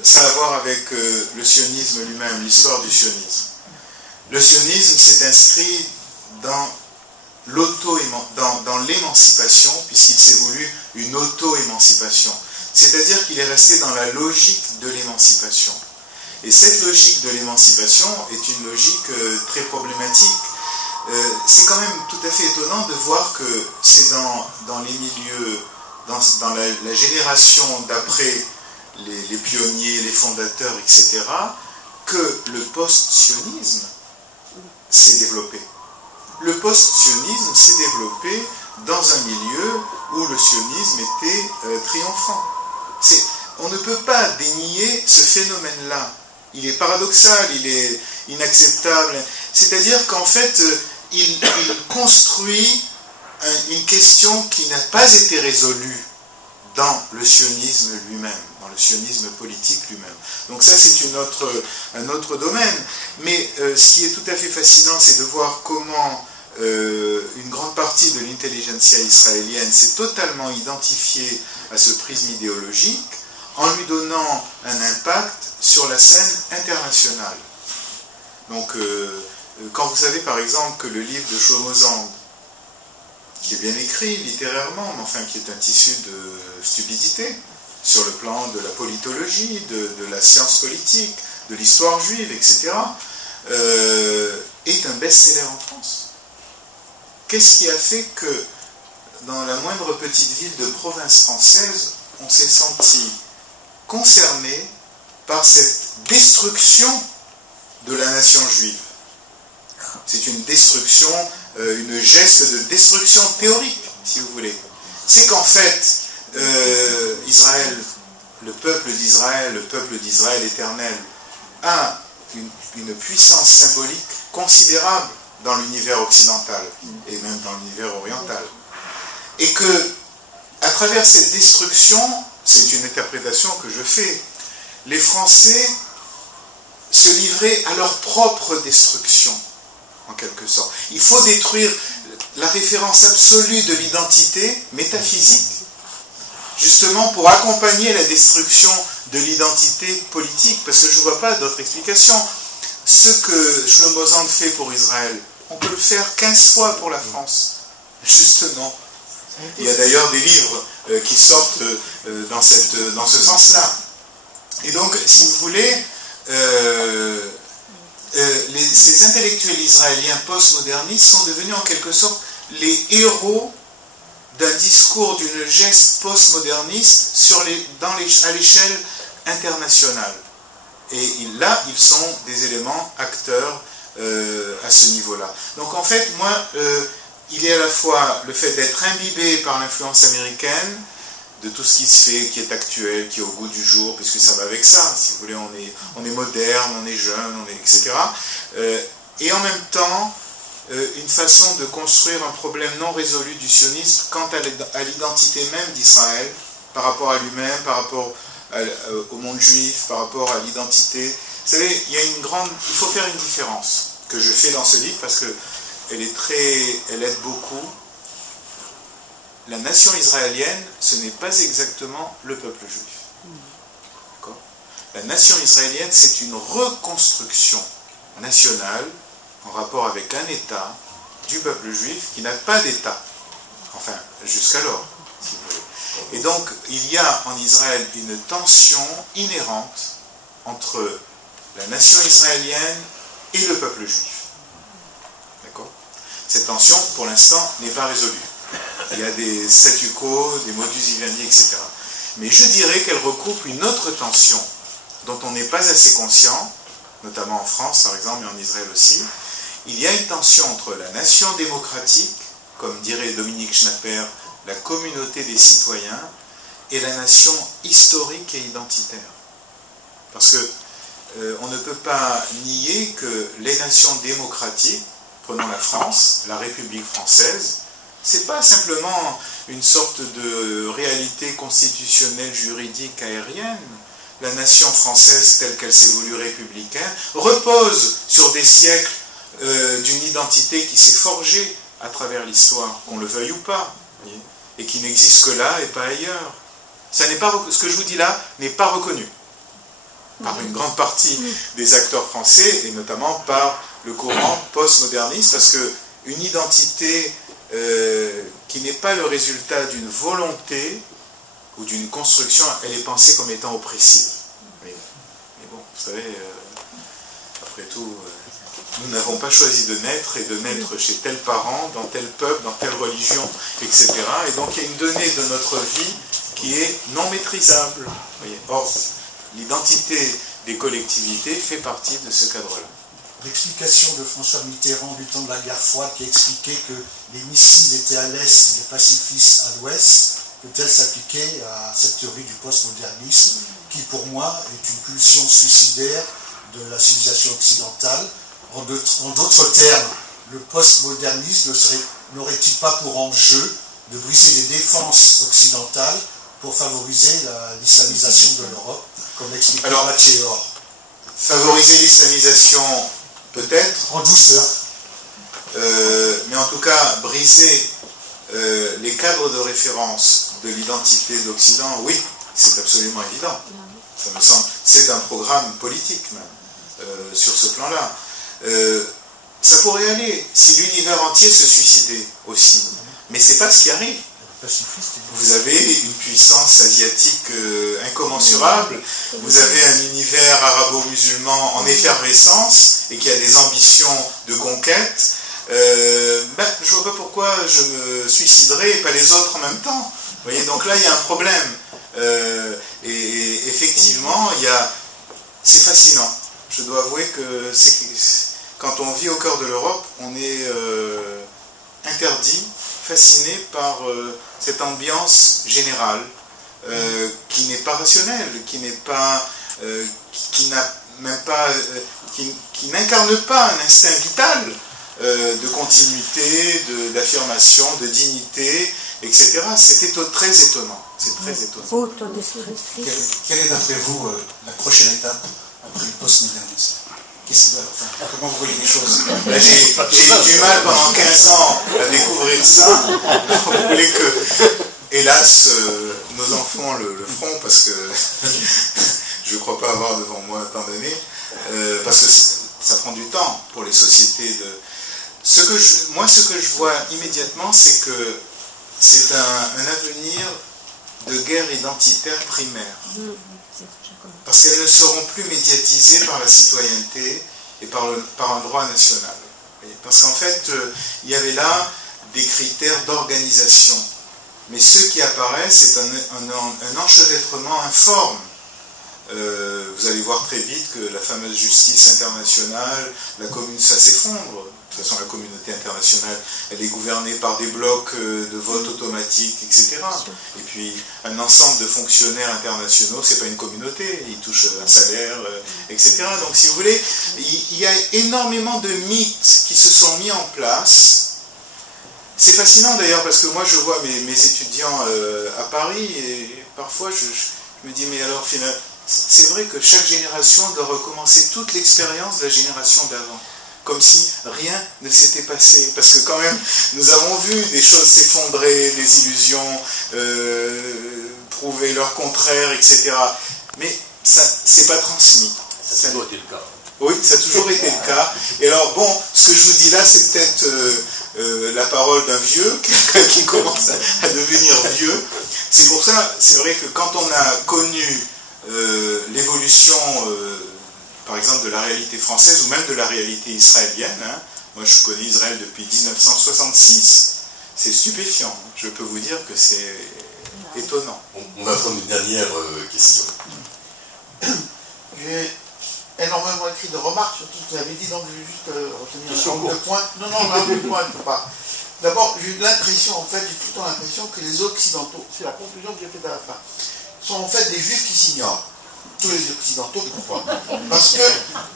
ça a à voir avec le sionisme lui-même, l'histoire du sionisme. Le sionisme s'est inscrit dans l'émancipation, puisqu'il s'est voulu une auto-émancipation. C'est-à-dire qu'il est resté dans la logique de l'émancipation. Et cette logique de l'émancipation est une logique très problématique. C'est quand même tout à fait étonnant de voir que c'est dans les milieux, dans la génération d'après les pionniers, les fondateurs, etc., que le post-sionisme s'est développé. Le post-sionisme s'est développé dans un milieu où le sionisme était triomphant. On ne peut pas dénier ce phénomène-là. Il est paradoxal, il est inacceptable. C'est-à-dire qu'en fait, il construit une question qui n'a pas été résolue dans le sionisme lui-même, dans le sionisme politique lui-même. Donc ça, c'est un autre domaine. Mais ce qui est tout à fait fascinant, c'est de voir comment une grande partie de l'intelligentsia israélienne s'est totalement identifiée à ce prisme idéologique en lui donnant un impact sur la scène internationale. Donc, quand vous savez par exemple que le livre de Shlomo Zand, qui est bien écrit littérairement, mais enfin qui est un tissu de stupidité sur le plan de la politologie, de la science politique, de l'histoire juive, etc., est un best-seller en France. Qu'est-ce qui a fait que dans la moindre petite ville de province française, on s'est senti concerné par cette destruction de la nation juive? C'est une destruction, une geste de destruction théorique, si vous voulez. C'est qu'en fait, Israël, le peuple d'Israël éternel, a une puissance symbolique considérable dans l'univers occidental et même dans l'univers oriental. Et que, à travers cette destruction, c'est une interprétation que je fais, les Français se livraient à leur propre destruction, en quelque sorte. Il faut détruire la référence absolue de l'identité métaphysique, justement pour accompagner la destruction de l'identité politique, parce que je ne vois pas d'autre explication. Ce que Shlomo Zand fait pour Israël, on peut le faire 15 fois pour la France, justement. Il y a d'ailleurs des livres qui sortent dans ce sens-là. Et donc, si vous voulez, ces intellectuels israéliens postmodernistes sont devenus en quelque sorte les héros d'un discours, d'une geste postmoderniste à l'échelle internationale. Et là, ils sont des éléments acteurs à ce niveau-là. Donc en fait, moi, il y a à la fois le fait d'être imbibé par l'influence américaine, de tout ce qui se fait, qui est actuel, qui est au goût du jour, puisque ça va avec ça, si vous voulez, on est moderne, on est jeune, etc. Et en même temps, une façon de construire un problème non résolu du sionisme quant à l'identité même d'Israël, par rapport à lui-même, par rapport au monde juif, par rapport à l'identité. Vous savez, il faut faire une différence, que je fais dans ce livre, parce qu'elle aide beaucoup. La nation israélienne, ce n'est pas exactement le peuple juif. D'accord ? La nation israélienne, c'est une reconstruction nationale en rapport avec un État du peuple juif qui n'a pas d'État. Enfin, jusqu'alors, si vous voulez. Et donc, il y a en Israël une tension inhérente entre la nation israélienne et le peuple juif. D'accord ? Cette tension, pour l'instant, n'est pas résolue. Il y a des statu quo, des modus vivendi, etc. Mais je dirais qu'elle recoupe une autre tension dont on n'est pas assez conscient, notamment en France par exemple, mais en Israël aussi. Il y a une tension entre la nation démocratique, comme dirait Dominique Schnapper, la communauté des citoyens, et la nation historique et identitaire. Parce que on ne peut pas nier que les nations démocratiques, prenons la France, la République française, c'est pas simplement une sorte de réalité constitutionnelle juridique aérienne. La nation française, telle qu'elle s'est voulue républicaine, repose sur des siècles d'une identité qui s'est forgée à travers l'histoire, qu'on le veuille ou pas, et qui n'existe que là et pas ailleurs. Ça n'est pas, ce que je vous dis là n'est pas reconnu par une grande partie des acteurs français, et notamment par le courant postmoderniste, parce qu'une identité qui n'est pas le résultat d'une volonté ou d'une construction, elle est pensée comme étant oppressive. Mais bon, vous savez, après tout, nous n'avons pas choisi de naître et de naître chez tel parent, dans tel peuple, dans telle religion, etc. Et donc il y a une donnée de notre vie qui est non maîtrisable. Voyez. Or, l'identité des collectivités fait partie de ce cadre-là. L'explication de François Mitterrand du temps de la guerre froide qui expliquait que les missiles étaient à l'est, les pacifistes à l'ouest, peut-elle s'appliquer à cette théorie du postmodernisme qui, pour moi, est une pulsion suicidaire de la civilisation occidentale. En d'autres termes, le postmodernisme n'aurait-il pas pour enjeu de briser les défenses occidentales pour favoriser l'islamisation de l'Europe, comme l'expliquait Machéor? Favoriser l'islamisation, peut-être. En douceur. Mais en tout cas, briser les cadres de référence de l'identité de l'Occident, oui, c'est absolument évident. Ça me semble. C'est un programme politique, même, sur ce plan-là. Ça pourrait aller si l'univers entier se suicidait aussi. Mais c'est pas ce qui arrive. Vous avez une puissance asiatique incommensurable, vous avez un univers arabo-musulman en effervescence et qui a des ambitions de conquête. Je vois pas pourquoi je me suiciderais et pas les autres en même temps. Vous voyez, donc là il y a un problème. Et effectivement, c'est fascinant. Je dois avouer que quand on vit au cœur de l'Europe, on est interdit, fasciné par cette ambiance générale qui n'est pas rationnelle, qui n'incarne pas un instinct vital de continuité, d'affirmation, de dignité, etc. C'est très étonnant. C'est très étonnant. Quelle est d'après vous la prochaine étape après le postmodernisme? Comment vous voyez les choses? J'ai eu du mal pendant 15 ans à découvrir ça. Vous voulez que, hélas, nos enfants le feront, parce que je ne crois pas avoir devant moi tant d'années, parce que ça prend du temps pour les sociétés de... Ce que je vois immédiatement, c'est que c'est un avenir de guerre identitaire primaire. Parce qu'elles ne seront plus médiatisées par la citoyenneté et par un droit national. Parce qu'en fait, il y avait là des critères d'organisation. Mais ceux qui apparaissent, c'est un enchevêtrement informe. Vous allez voir très vite que la fameuse justice internationale, la commune, ça s'effondre. toute façon, la communauté internationale, elle est gouvernée par des blocs de vote automatique, etc. Et puis, un ensemble de fonctionnaires internationaux, c'est pas une communauté, ils touchent un salaire, etc. Donc, si vous voulez, il y a énormément de mythes qui se sont mis en place. C'est fascinant d'ailleurs, parce que moi, je vois mes étudiants à Paris, et parfois, je me dis, mais alors, finalement, c'est vrai que chaque génération doit recommencer toute l'expérience de la génération d'avant. Comme si rien ne s'était passé. Parce que quand même, nous avons vu des choses s'effondrer, des illusions prouver leur contraire, etc. Mais ça, c'est pas transmis. Ça a toujours été le cas. Oui, ça a toujours été le cas. Et alors, bon, ce que je vous dis là, c'est peut-être la parole d'un vieux, quelqu'un qui commence à devenir vieux. C'est pour ça, c'est vrai que quand on a connu l'évolution... par exemple de la réalité française ou même de la réalité israélienne. Hein. Moi je connais Israël depuis 1966. C'est stupéfiant. Je peux vous dire que c'est étonnant. On va prendre une dernière question. J'ai énormément écrit de remarques sur tout ce que vous avez dit, donc je vais juste retenir un ou deux points. Non, un ou deux points, je ne peux pas. D'abord, j'ai eu l'impression, en fait, j'ai tout le temps l'impression que les Occidentaux, c'est la conclusion que j'ai faite à la fin, sont en fait des Juifs qui s'ignorent. Tous les Occidentaux, pourquoi? Parce que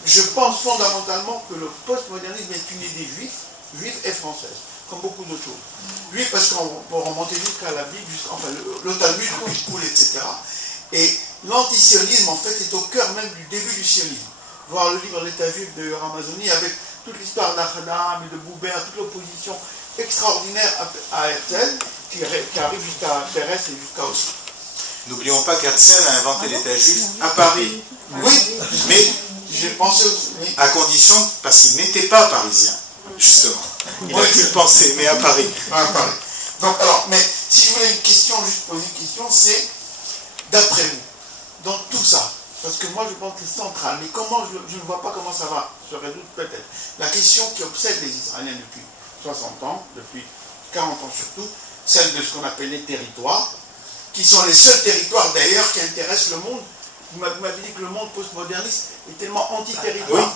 je pense fondamentalement que le postmodernisme est une idée juive et française, comme beaucoup d'autres choses. Juif parce qu'on peut remonter jusqu'à la Bible, enfin le Talmud, coule, etc. Et l'antisionisme, en fait, est au cœur même du début du sionisme. Voir le livre d'État juif de Yoram Hazony avec toute l'histoire d'Achadam et de Boubert, toute l'opposition extraordinaire à Herzl, qui arrive jusqu'à Pérez et jusqu'à Oslo. N'oublions pas qu'Herzl a inventé l'État juif à Paris. Oui, mais j'ai pensé aussi, oui. À condition, parce qu'il n'était pas parisien, justement. Il a pu le penser, mais à Paris. À Paris. Donc, alors, mais si je voulais juste poser une question, c'est, d'après vous, dans tout ça, parce que moi je pense que c'est central, mais comment je ne vois pas comment ça va se résoudre peut-être. La question qui obsède les Israéliens depuis 60 ans, depuis 40 ans surtout, celle de ce qu'on appelle les territoires, qui sont les seuls territoires d'ailleurs qui intéressent le monde. Vous m'avez dit que le monde postmoderniste est tellement anti-territoire,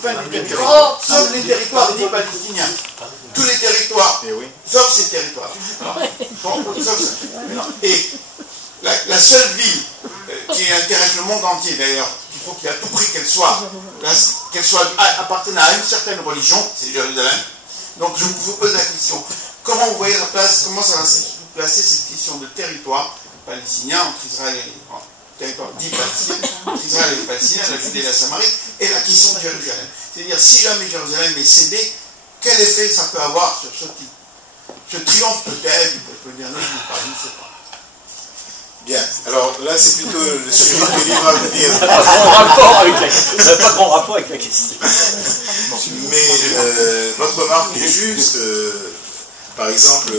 sauf les territoires dits palestiniens. Tous les territoires, sauf ces territoires. Et la seule ville qui intéresse le monde entier d'ailleurs, il faut qu'il y ait à tout prix qu'elle soit appartienne à une certaine religion, c'est Jérusalem. Donc je vous pose la question, comment vous voyez la place, comment ça va se placer cette question de territoire palestinien entre Israël et territoire dit palestinien, entre Israël et les Palestiniens, la Judée et la Samarie, et la question de Jérusalem. C'est-à-dire, si jamais Jérusalem est cédée, quel effet ça peut avoir sur ce type? Ce triomphe peut-être, je peux dire non, je ne sais pas. Bien, alors là c'est plutôt le sujet du livre à venir. Ça n'a pas grand rapport avec la question. Mais votre remarque est juste. Par exemple,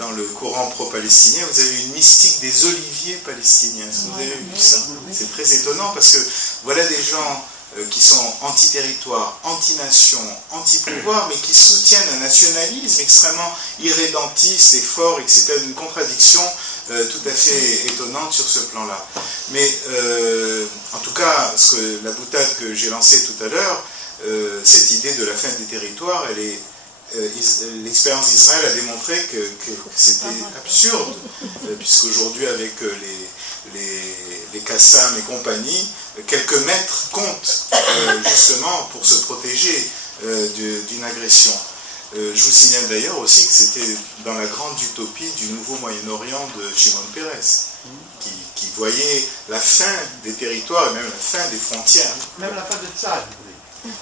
dans le courant pro-palestinien, vous avez une mystique des oliviers palestiniens. Est-ce que vous avez vu ça? C'est très étonnant parce que voilà des gens qui sont anti-territoire, anti-nation, anti-pouvoir, mais qui soutiennent un nationalisme extrêmement irrédentiste et fort, et que c'est une contradiction tout à fait étonnante sur ce plan-là. Mais en tout cas, la boutade que j'ai lancée tout à l'heure, cette idée de la fin des territoires, elle est l'expérience d'Israël a démontré que c'était absurde, puisqu'aujourd'hui avec les Qassam et compagnie, quelques mètres comptent justement pour se protéger d'une agression. Je vous signale d'ailleurs aussi que c'était dans la grande utopie du nouveau Moyen-Orient de Shimon Peres, qui voyait la fin des territoires et même la fin des frontières. Même la fin de Tzad.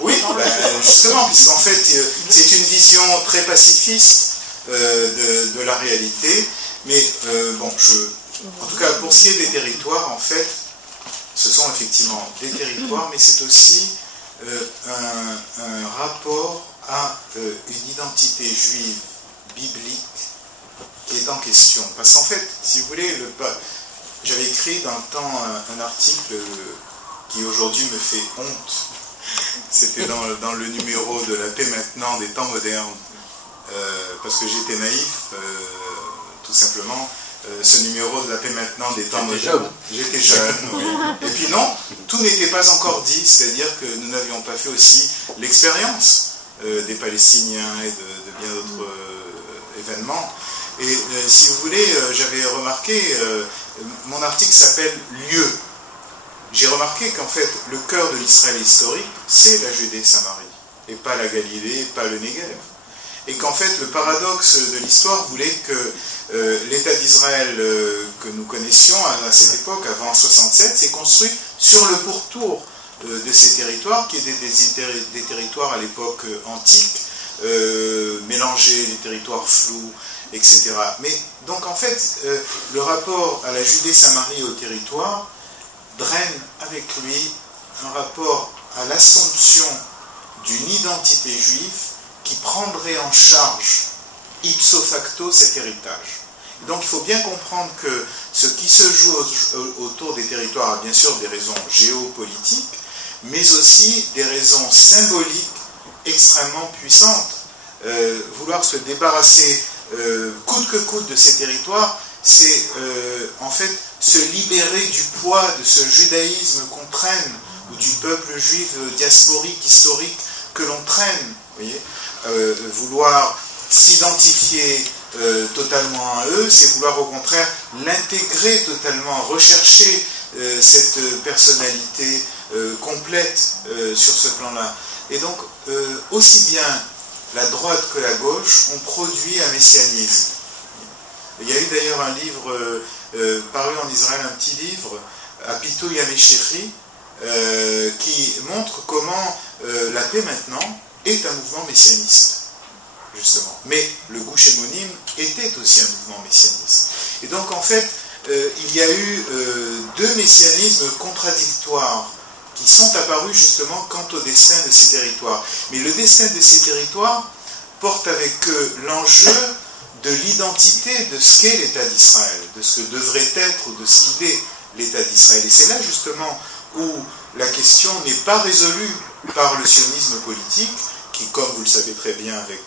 Oui, justement, puisqu'en fait, c'est une vision très pacifiste de la réalité. Mais bon, en tout cas, pour ce qui est des territoires, en fait, ce sont effectivement des territoires, mais c'est aussi un rapport à une identité juive biblique qui est en question. Parce qu'en fait, si vous voulez, j'avais écrit dans le temps un article qui aujourd'hui me fait honte. C'était dans le numéro de La paix maintenant des temps modernes, parce que j'étais naïf, tout simplement. Ce numéro de La paix maintenant des temps modernes. J'étais jeune, oui. Et puis non, tout n'était pas encore dit, c'est-à-dire que nous n'avions pas fait aussi l'expérience des Palestiniens et de bien d'autres événements. Et si vous voulez, j'avais remarqué, mon article s'appelle « Lieu ». J'ai remarqué qu'en fait, le cœur de l'Israël historique, c'est la Judée-Samarie, et pas la Galilée, et pas le Négev. Et qu'en fait, le paradoxe de l'histoire voulait que l'État d'Israël que nous connaissions à cette époque, avant 1967, s'est construit sur le pourtour de ces territoires, qui étaient des territoires à l'époque antique, mélangés, des territoires flous, etc. Mais donc en fait, le rapport à la Judée-Samarie au territoire draine avec lui un rapport à l'assomption d'une identité juive qui prendrait en charge ipso facto cet héritage. Et donc il faut bien comprendre que ce qui se joue autour des territoires a bien sûr des raisons géopolitiques, mais aussi des raisons symboliques extrêmement puissantes. Vouloir se débarrasser coûte que coûte de ces territoires, c'est en fait se libérer du poids de ce judaïsme qu'on traîne, ou du peuple juif diasporique, historique, que l'on traîne, voyez. Vouloir s'identifier totalement à eux, c'est vouloir au contraire l'intégrer totalement, rechercher cette personnalité complète sur ce plan-là. Et donc, aussi bien la droite que la gauche ont produit un messianisme. Il y a eu d'ailleurs un livre paru en Israël, un petit livre, Apito Yameshiri, qui montre comment la paix maintenant est un mouvement messianiste, justement. Mais le Gush Emonim était aussi un mouvement messianiste. Et donc en fait, il y a eu deux messianismes contradictoires qui sont apparus justement quant au destin de ces territoires. Mais le destin de ces territoires porte avec eux l'enjeu de l'identité de ce qu'est l'État d'Israël, de ce que devrait être ou de ce qu'il est l'État d'Israël. Et c'est là justement où la question n'est pas résolue par le sionisme politique, qui, comme vous le savez très bien avec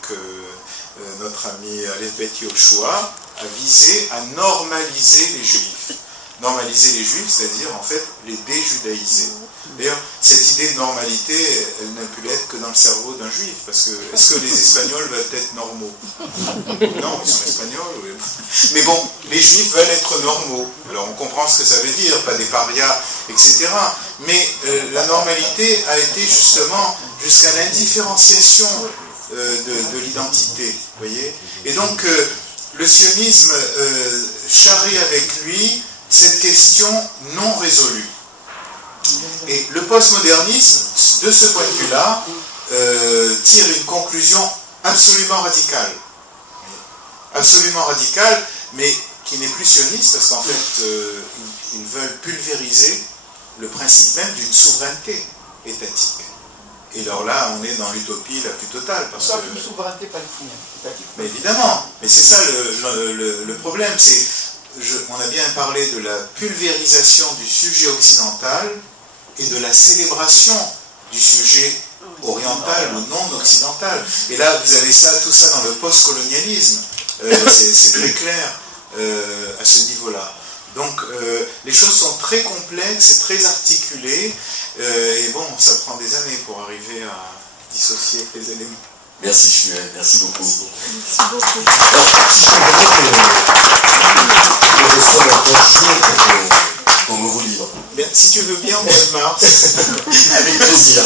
notre ami Aleph Bet Yoshua, a visé à normaliser les Juifs. Normaliser les Juifs, c'est-à-dire en fait les déjudaïser. D'ailleurs, cette idée de normalité, elle n'a pu l'être que dans le cerveau d'un Juif, parce que est-ce que les Espagnols veulent être normaux? Non, ils sont Espagnols, oui. Mais bon, les Juifs veulent être normaux. Alors on comprend ce que ça veut dire, pas des parias, etc. Mais la normalité a été justement jusqu'à l'indifférenciation de l'identité, vous voyez. Et donc, le sionisme charrie avec lui cette question non résolue. Et le postmodernisme, de ce point de vue-là, tire une conclusion absolument radicale. Absolument radicale, mais qui n'est plus sioniste, parce qu'en fait, ils veulent pulvériser le principe même d'une souveraineté étatique. Et alors là, on est dans l'utopie la plus totale. Parce que une souveraineté palestinienne. Mais évidemment, mais c'est ça le problème, c'est on a bien parlé de la pulvérisation du sujet occidental et de la célébration du sujet oriental ou non occidental. Et là, vous avez tout ça dans le post-colonialisme. C'est très clair à ce niveau-là. Donc, les choses sont très complexes et très articulées. Et bon, ça prend des années pour arriver à dissocier les éléments. Merci Shmuel, merci beaucoup. Merci beaucoup. Alors, si je peux vous reçois dans 15 jours ton nouveau livre. Bien, si tu veux bien, au mois de mars. Avec plaisir.